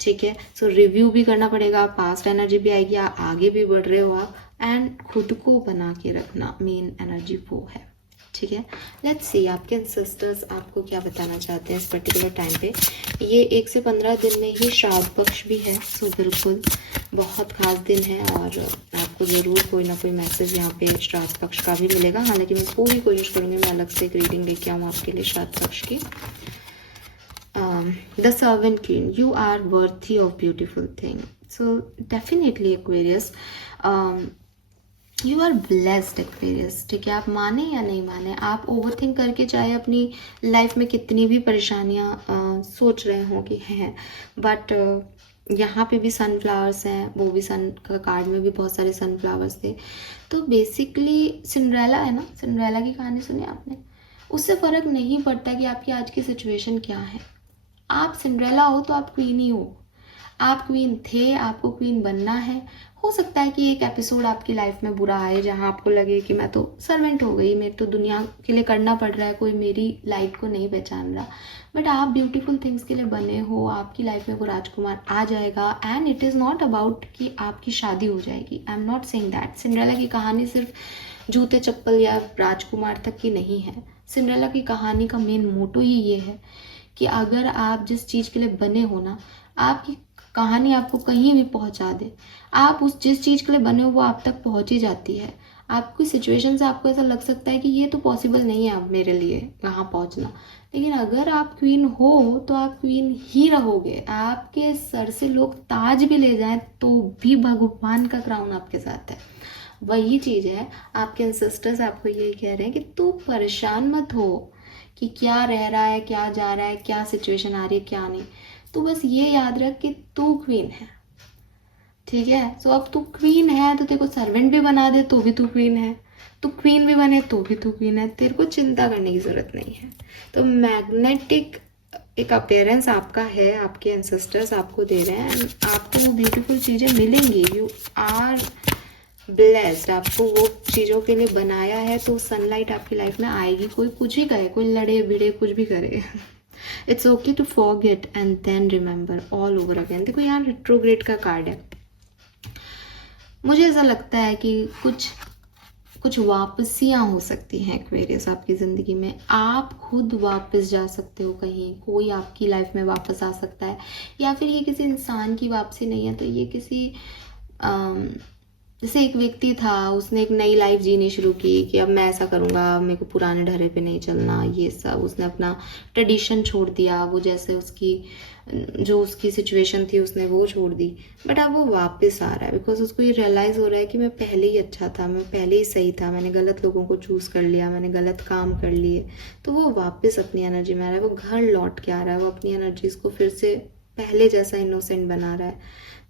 ठीक है। सो रिव्यू भी करना पड़ेगा, पास्ट एनर्जी भी आएगी, आगे भी बढ़ रहे हो आप, एंड खुद को बना के रखना मेन एनर्जी वो है, ठीक है। लेट्स सी आपके एंसेस्टर्स आपको क्या बताना चाहते हैं इस पर्टिकुलर टाइम पे। ये 1 से 15 दिन में ही श्राद्ध पक्ष भी है, सो बिल्कुल बहुत खास दिन है, और आपको ज़रूर कोई ना कोई मैसेज यहाँ पे श्राद्ध पक्ष का भी मिलेगा। हालांकि मैं पूरी कोशिश करूँगी मैं अलग से एक रीडिंग लेके आऊँ आपके लिए श्राद्ध पक्ष की। The servant queen, you are worthy of beautiful thing, so definitely Aquarius you are blessed Aquarius, ठीक है। आप माने या नहीं माने, आप ओवरथिंक करके चाहे अपनी लाइफ में कितनी भी परेशानियां सोच रहे हो कि हैं, बट यहाँ पे भी सनफ्लावर्स हैं, वो भी सन का कार्ड में भी बहुत सारे सनफ्लावर्स थे। तो बेसिकली सिंड्रेला है ना, सिंड्रेला की कहानी सुनी आपने, उससे फ़र्क नहीं पड़ता कि आपकी आज की सिचुएशन क्या है। आप सिंड्रेला हो तो आप क्वीन ही हो, आप क्वीन थे, आपको क्वीन बनना है। हो सकता है कि एक एपिसोड आपकी लाइफ में बुरा आए जहां आपको लगे कि मैं तो सर्वेंट हो गई, मेरे तो दुनिया के लिए करना पड़ रहा है, कोई मेरी लाइट को नहीं पहचान रहा, बट आप ब्यूटीफुल थिंग्स के लिए बने हो, आपकी लाइफ में वो राजकुमार आ जाएगा। And it is not about कि आपकी शादी हो जाएगी, I am not saying that. Cinderella की कहानी सिर्फ जूते चप्पल या राजकुमार तक की नहीं है। सिंड्रेला की कहानी का मेन मोटो ही ये है कि अगर आप जिस चीज़ के लिए बने हो ना, आपकी कहानी आपको कहीं भी पहुंचा दे, आप उस जिस चीज़ के लिए बने हो वो आप तक पहुंच ही जाती है। आपकी सिचुएशन से आपको ऐसा लग सकता है कि ये तो पॉसिबल नहीं है अब मेरे लिए वहाँ पहुँचना, लेकिन अगर आप क्वीन हो तो आप क्वीन ही रहोगे। आपके सर से लोग ताज भी ले जाएं तो भी भगवान का क्राउन आपके साथ है। वही चीज़ है, आपके एंसेस्टर्स आपको यही कह रहे हैं कि तू परेशान मत हो कि क्या रह रहा है, क्या जा रहा है, क्या सिचुएशन आ रही है, क्या नहीं। तो बस ये याद रख कि तू क्वीन है, ठीक है। सो अब तू क्वीन है तो तेरे को सर्वेंट भी बना दे तो भी तू क्वीन है, तू क्वीन भी बने तो भी तू क्वीन है, तेरे को चिंता करने की ज़रूरत नहीं है। तो मैग्नेटिक एक अपीयरेंस आपका है, आपके एंसेस्टर्स आपको दे रहे हैं, आपको वो ब्यूटीफुल चीज़ें मिलेंगी। यू आर ब्लेस्ड, आपको वो चीज़ों के लिए बनाया है, तो सनलाइट आपकी लाइफ में आएगी। कोई कुछ ही कहे, कोई लड़े भिड़े कुछ भी करे, it's okay to forget and then remember all over again. देखो यहाँ रिट्रोग्रेड का कार्ड है, मुझे ऐसा लगता है कि कुछ वापसियाँ हो सकती हैं एक्वेरियस आपकी ज़िंदगी में। आप खुद वापस जा सकते हो कहीं, कोई आपकी लाइफ में वापस आ सकता है, या फिर ये किसी इंसान की वापसी नहीं है, तो ये किसी जैसे एक व्यक्ति था, उसने एक नई लाइफ जीनी शुरू की कि अब मैं ऐसा करूँगा, मेरे को पुराने ढर्रे पे नहीं चलना, ये सब उसने अपना ट्रेडिशन छोड़ दिया, वो जैसे उसकी जो उसकी सिचुएशन थी उसने वो छोड़ दी, बट अब वो वापस आ रहा है बिकॉज उसको ये रियलाइज़ हो रहा है कि मैं पहले ही अच्छा था, मैं पहले ही सही था, मैंने गलत लोगों को चूज़ कर लिया, मैंने गलत काम कर लिए, तो वो वापस अपनी एनर्जी में आ रहा है, वो घर लौट के आ रहा है, वो अपनी एनर्जीज को फिर से पहले जैसा इनोसेंट बना रहा है।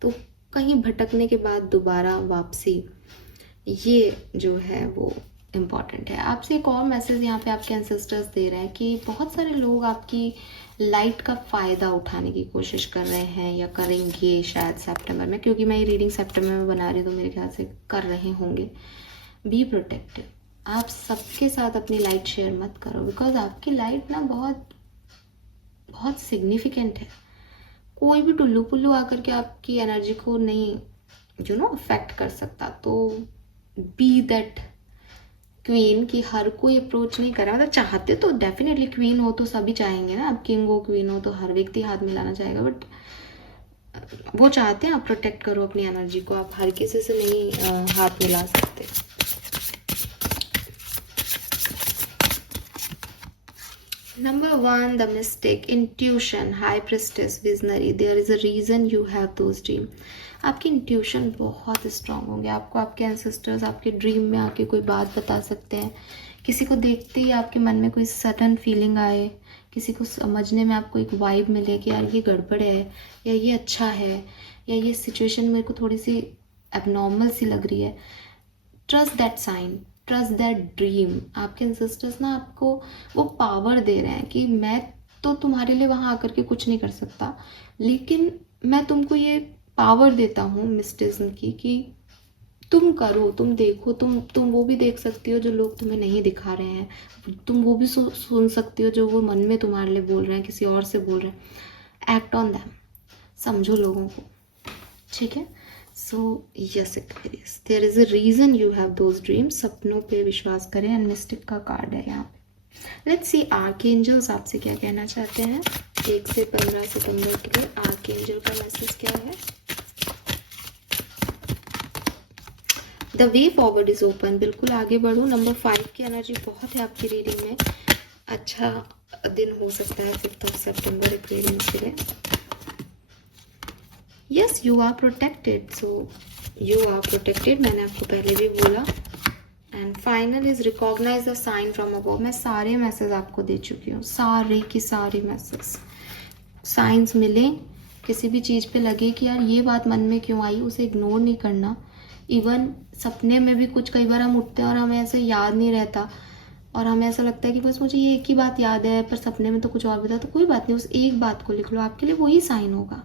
तो कहीं भटकने के बाद दोबारा वापसी, ये जो है वो इम्पॉर्टेंट है। आपसे एक और मैसेज यहाँ पे आपके एंसेस्टर्स दे रहे हैं कि बहुत सारे लोग आपकी लाइट का फ़ायदा उठाने की कोशिश कर रहे हैं या करेंगे शायद सितंबर में, क्योंकि मैं ये रीडिंग सितंबर में बना रही हूँ तो मेरे ख्याल से कर रहे होंगे। बी प्रोटेक्टिव, आप सबके साथ अपनी लाइट शेयर मत करो, बिकॉज आपकी लाइट ना बहुत बहुत सिग्निफिकेंट है। कोई भी टुल्लू पुल्लू आकर के आपकी एनर्जी को नहीं अफेक्ट कर सकता। तो बी दैट क्वीन की हर कोई अप्रोच नहीं कर रहा, मतलब चाहते तो डेफिनेटली क्वीन हो तो सभी चाहेंगे ना, आप किंग हो क्वीन हो तो हर व्यक्ति हाथ मिलाना चाहेगा, बट वो चाहते हैं आप प्रोटेक्ट करो अपनी एनर्जी को, आप हर किसी से नहीं हाथ मिला सकते। Number 1, the mystic, intuition, high priestess, visionary. There is a reason you have those dream. आपकी इंट्यूशन बहुत स्ट्रांग होंगे, आपको आपके एंसेस्टर्स आपके ड्रीम में आके कोई बात बता सकते हैं, किसी को देखते ही आपके मन में कोई सडन फीलिंग आए, किसी को समझने में आपको एक वाइब मिले कि यार ये गड़बड़ है या ये अच्छा है या ये सिचुएशन मेरे को थोड़ी सी एबनॉर्मल सी लग रही है। Trust that sign, trust that dream. आपके एंसेस्टर्स ना आपको वो पावर दे रहे हैं कि मैं तो तुम्हारे लिए वहाँ आकर के कुछ नहीं कर सकता, लेकिन मैं तुमको ये पावर देता हूँ मिस्टिज्म की कि तुम करो, तुम देखो, तुम वो भी देख सकती हो जो लोग तुम्हें नहीं दिखा रहे हैं, तुम वो भी सुन सकती हो जो वो मन में तुम्हारे लिए बोल रहे हैं, किसी और से बोल रहे हैं। एक्ट ऑन दैम, समझो लोगों को, ठीक है। So yes Aquarius, there is a reason you have those dreams. सपनों पे विश्वास करें, एंड मिस्टिक का कार्ड है यहाँ पे। लेट्स सी आर्कएंजल्स आपसे क्या कहना चाहते हैं 1 से 15 सितंबर के लिए। आर्कएंजल का मैसेज क्या है? The way forward is open, बिल्कुल आगे बढ़ो। नंबर 5 की एनर्जी बहुत है आपकी रीडिंग में, अच्छा दिन हो सकता है 5 सितंबर एक रीडिंग के लिए। Yes, you are protected, so you are protected, मैंने आपको पहले भी बोला। And final is recognise the sign from above. मैं सारे मैसेज आपको दे चुकी हूँ, सारे की सारे मैसेज। साइंस मिले, किसी भी चीज़ पे लगे कि यार ये बात मन में क्यों आई, उसे इग्नोर नहीं करना। इवन सपने में भी कुछ कई बार हम उठते हैं और हमें ऐसे याद नहीं रहता और हमें ऐसा लगता है कि बस मुझे ये एक ही बात याद है, पर सपने में तो कुछ और बता, तो कोई बात नहीं, उस एक बात को लिख लो, आपके लिए वही साइन होगा।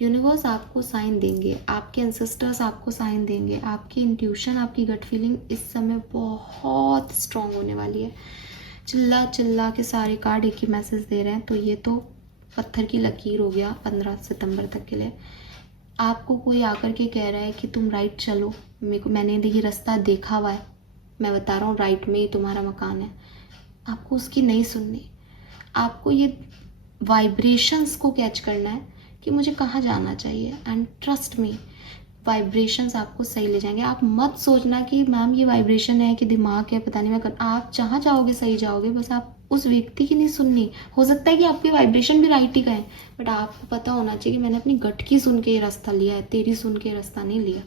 यूनिवर्स आपको साइन देंगे, आपके एंसेस्टर्स आपको साइन देंगे, आपकी इंट्यूशन, आपकी गट फीलिंग इस समय बहुत स्ट्रांग होने वाली है। चिल्ला चिल्ला के सारे कार्ड एक ही मैसेज दे रहे हैं, तो ये तो पत्थर की लकीर हो गया 15 सितंबर तक के लिए। आपको कोई आकर के कह रहा है कि तुम राइट चलो, मैंने ये रास्ता देखा हुआ है, मैं बता रहा हूँ राइट में ही तुम्हारा मकान है, आपको उसकी नहीं सुननी। आपको ये वाइब्रेशंस को कैच करना है कि मुझे कहाँ जाना चाहिए, एंड ट्रस्ट मी, वाइब्रेशंस आपको सही ले जाएंगे। आप मत सोचना कि मैम ये वाइब्रेशन है कि दिमाग है, पता नहीं मैं कर, आप जहाँ जाओगे सही जाओगे, बस आप उस व्यक्ति की नहीं सुननी। हो सकता है कि आपकी वाइब्रेशन भी राइट ही कहें, बट आपको पता होना चाहिए कि मैंने अपनी गट की सुन के ये रास्ता लिया है, तेरी सुन के रास्ता नहीं लिया,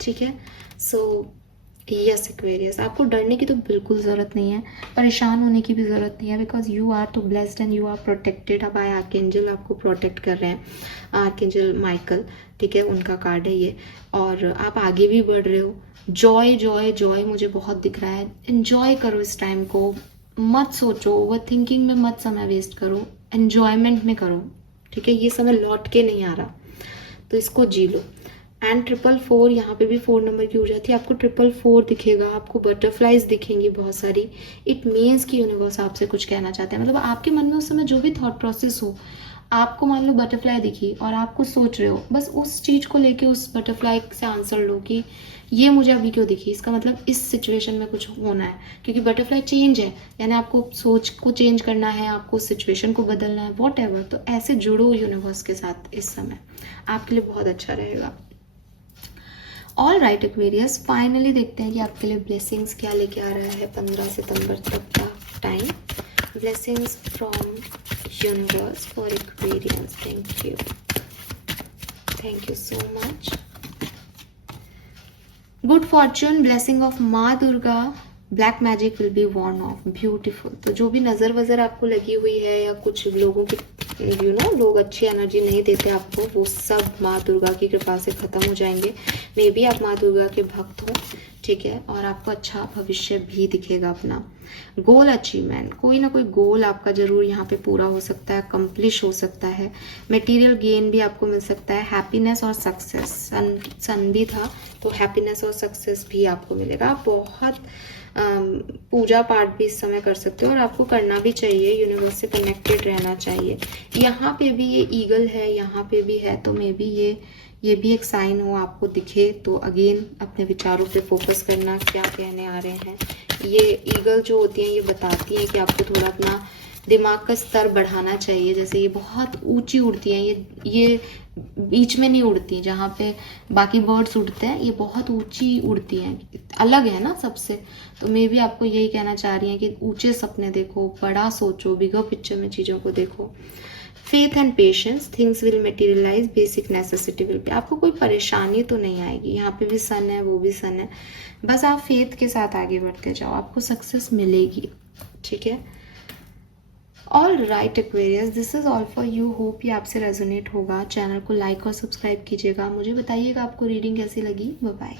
ठीक है। सो यस एक्वेरियस, आपको डरने की तो बिल्कुल ज़रूरत नहीं है, परेशान होने की भी ज़रूरत नहीं है, बिकॉज यू आर तो blessed and you are protected. अब आए आर्कएंजल आपको प्रोटेक्ट कर रहे हैं, आर्कएंजल माइकल, ठीक है, उनका कार्ड है ये, और आप आगे भी बढ़ रहे हो। जॉय जॉय जॉय मुझे बहुत दिख रहा है, इन्जॉय करो इस टाइम को, मत सोचो, ओवर थिंकिंग में मत समय वेस्ट करो, एन्जॉयमेंट में करो, ठीक है। ये समय लौट के नहीं आ रहा, तो इसको जी लो। एंड 444, यहाँ पे भी 4 नंबर की ऊर्जा थी, आपको 444 दिखेगा, आपको बटरफ्लाइज दिखेंगी बहुत सारी। इट मीन्स कि यूनिवर्स आपसे कुछ कहना चाहते हैं, मतलब आपके मन में उस समय जो भी थॉट प्रोसेस हो, आपको मान लो बटरफ्लाई दिखी और आप कुछ सोच रहे हो, बस उस चीज़ को लेके उस बटरफ्लाई से आंसर लो कि ये मुझे अभी क्यों दिखी, इसका मतलब इस सिचुएशन में कुछ होना है, क्योंकि बटरफ्लाई चेंज है, यानी आपको सोच को चेंज करना है, आपको सिचुएशन को बदलना है, वॉट एवर। तो ऐसे जुड़ो यूनिवर्स के साथ, इस समय आपके लिए बहुत अच्छा रहेगा। ऑल राइट एक्वेरियस, फाइनली देखते हैं कि आपके लिए ब्लेसिंग्स क्या लेके आ रहा है 15 सितंबर तक का time. Blessings from universe for aquarians. Thank you so much. Good fortune, blessing of माँ Durga, black magic will be warned off. Beautiful. तो जो भी नज़र वज़र आपको लगी हुई है या कुछ लोगों की लोग अच्छी एनर्जी नहीं देते आपको, वो सब माँ दुर्गा की कृपा से खत्म हो जाएंगे। मे बी आप माँ दुर्गा के भक्त हो, ठीक है, और आपको अच्छा भविष्य भी दिखेगा अपना। गोल अचीवमेंट, कोई ना कोई गोल आपका जरूर यहाँ पे पूरा हो सकता है, कंप्लीट हो सकता है। मटेरियल गेन भी आपको मिल सकता है। हैप्पीनेस और सक्सेस, सन भी था, तो हैप्पीनेस और सक्सेस भी आपको मिलेगा। आप बहुत पूजा पाठ भी इस समय कर सकते हो और आपको करना भी चाहिए, यूनिवर्स से कनेक्टेड रहना चाहिए। यहाँ पे भी ये ईगल है, यहाँ पे भी है, तो मे बी ये भी एक साइन हो आपको दिखे, तो अगेन अपने विचारों पे फोकस करना, क्या कहने आ रहे हैं। ये ईगल जो होती हैं ये बताती हैं कि आपको थोड़ा अपना दिमाग का स्तर बढ़ाना चाहिए। जैसे ये बहुत ऊंची उड़ती हैं, ये बीच में नहीं उड़ती जहाँ पे बाकी बर्ड्स उड़ते हैं, ये बहुत ऊंची उड़ती हैं, अलग है ना सबसे। तो मे भी आपको यही कहना चाह रही हैं कि ऊंचे सपने देखो, बड़ा सोचो, बिगर पिक्चर में चीज़ों को देखो। Faith and patience, things will materialise, basic necessity will be. आपको कोई परेशानी तो नहीं आएगी, यहाँ पे भी सन है, वो भी सन है, बस आप फेथ के साथ आगे बढ़ते जाओ, आपको सक्सेस मिलेगी, ठीक है। All right Aquarius, this is all for you. Hope ये आपसे रेजोनेट होगा। चैनल को लाइक और सब्सक्राइब कीजिएगा। मुझे बताइएगा आपको रीडिंग कैसी लगी। Bye bye.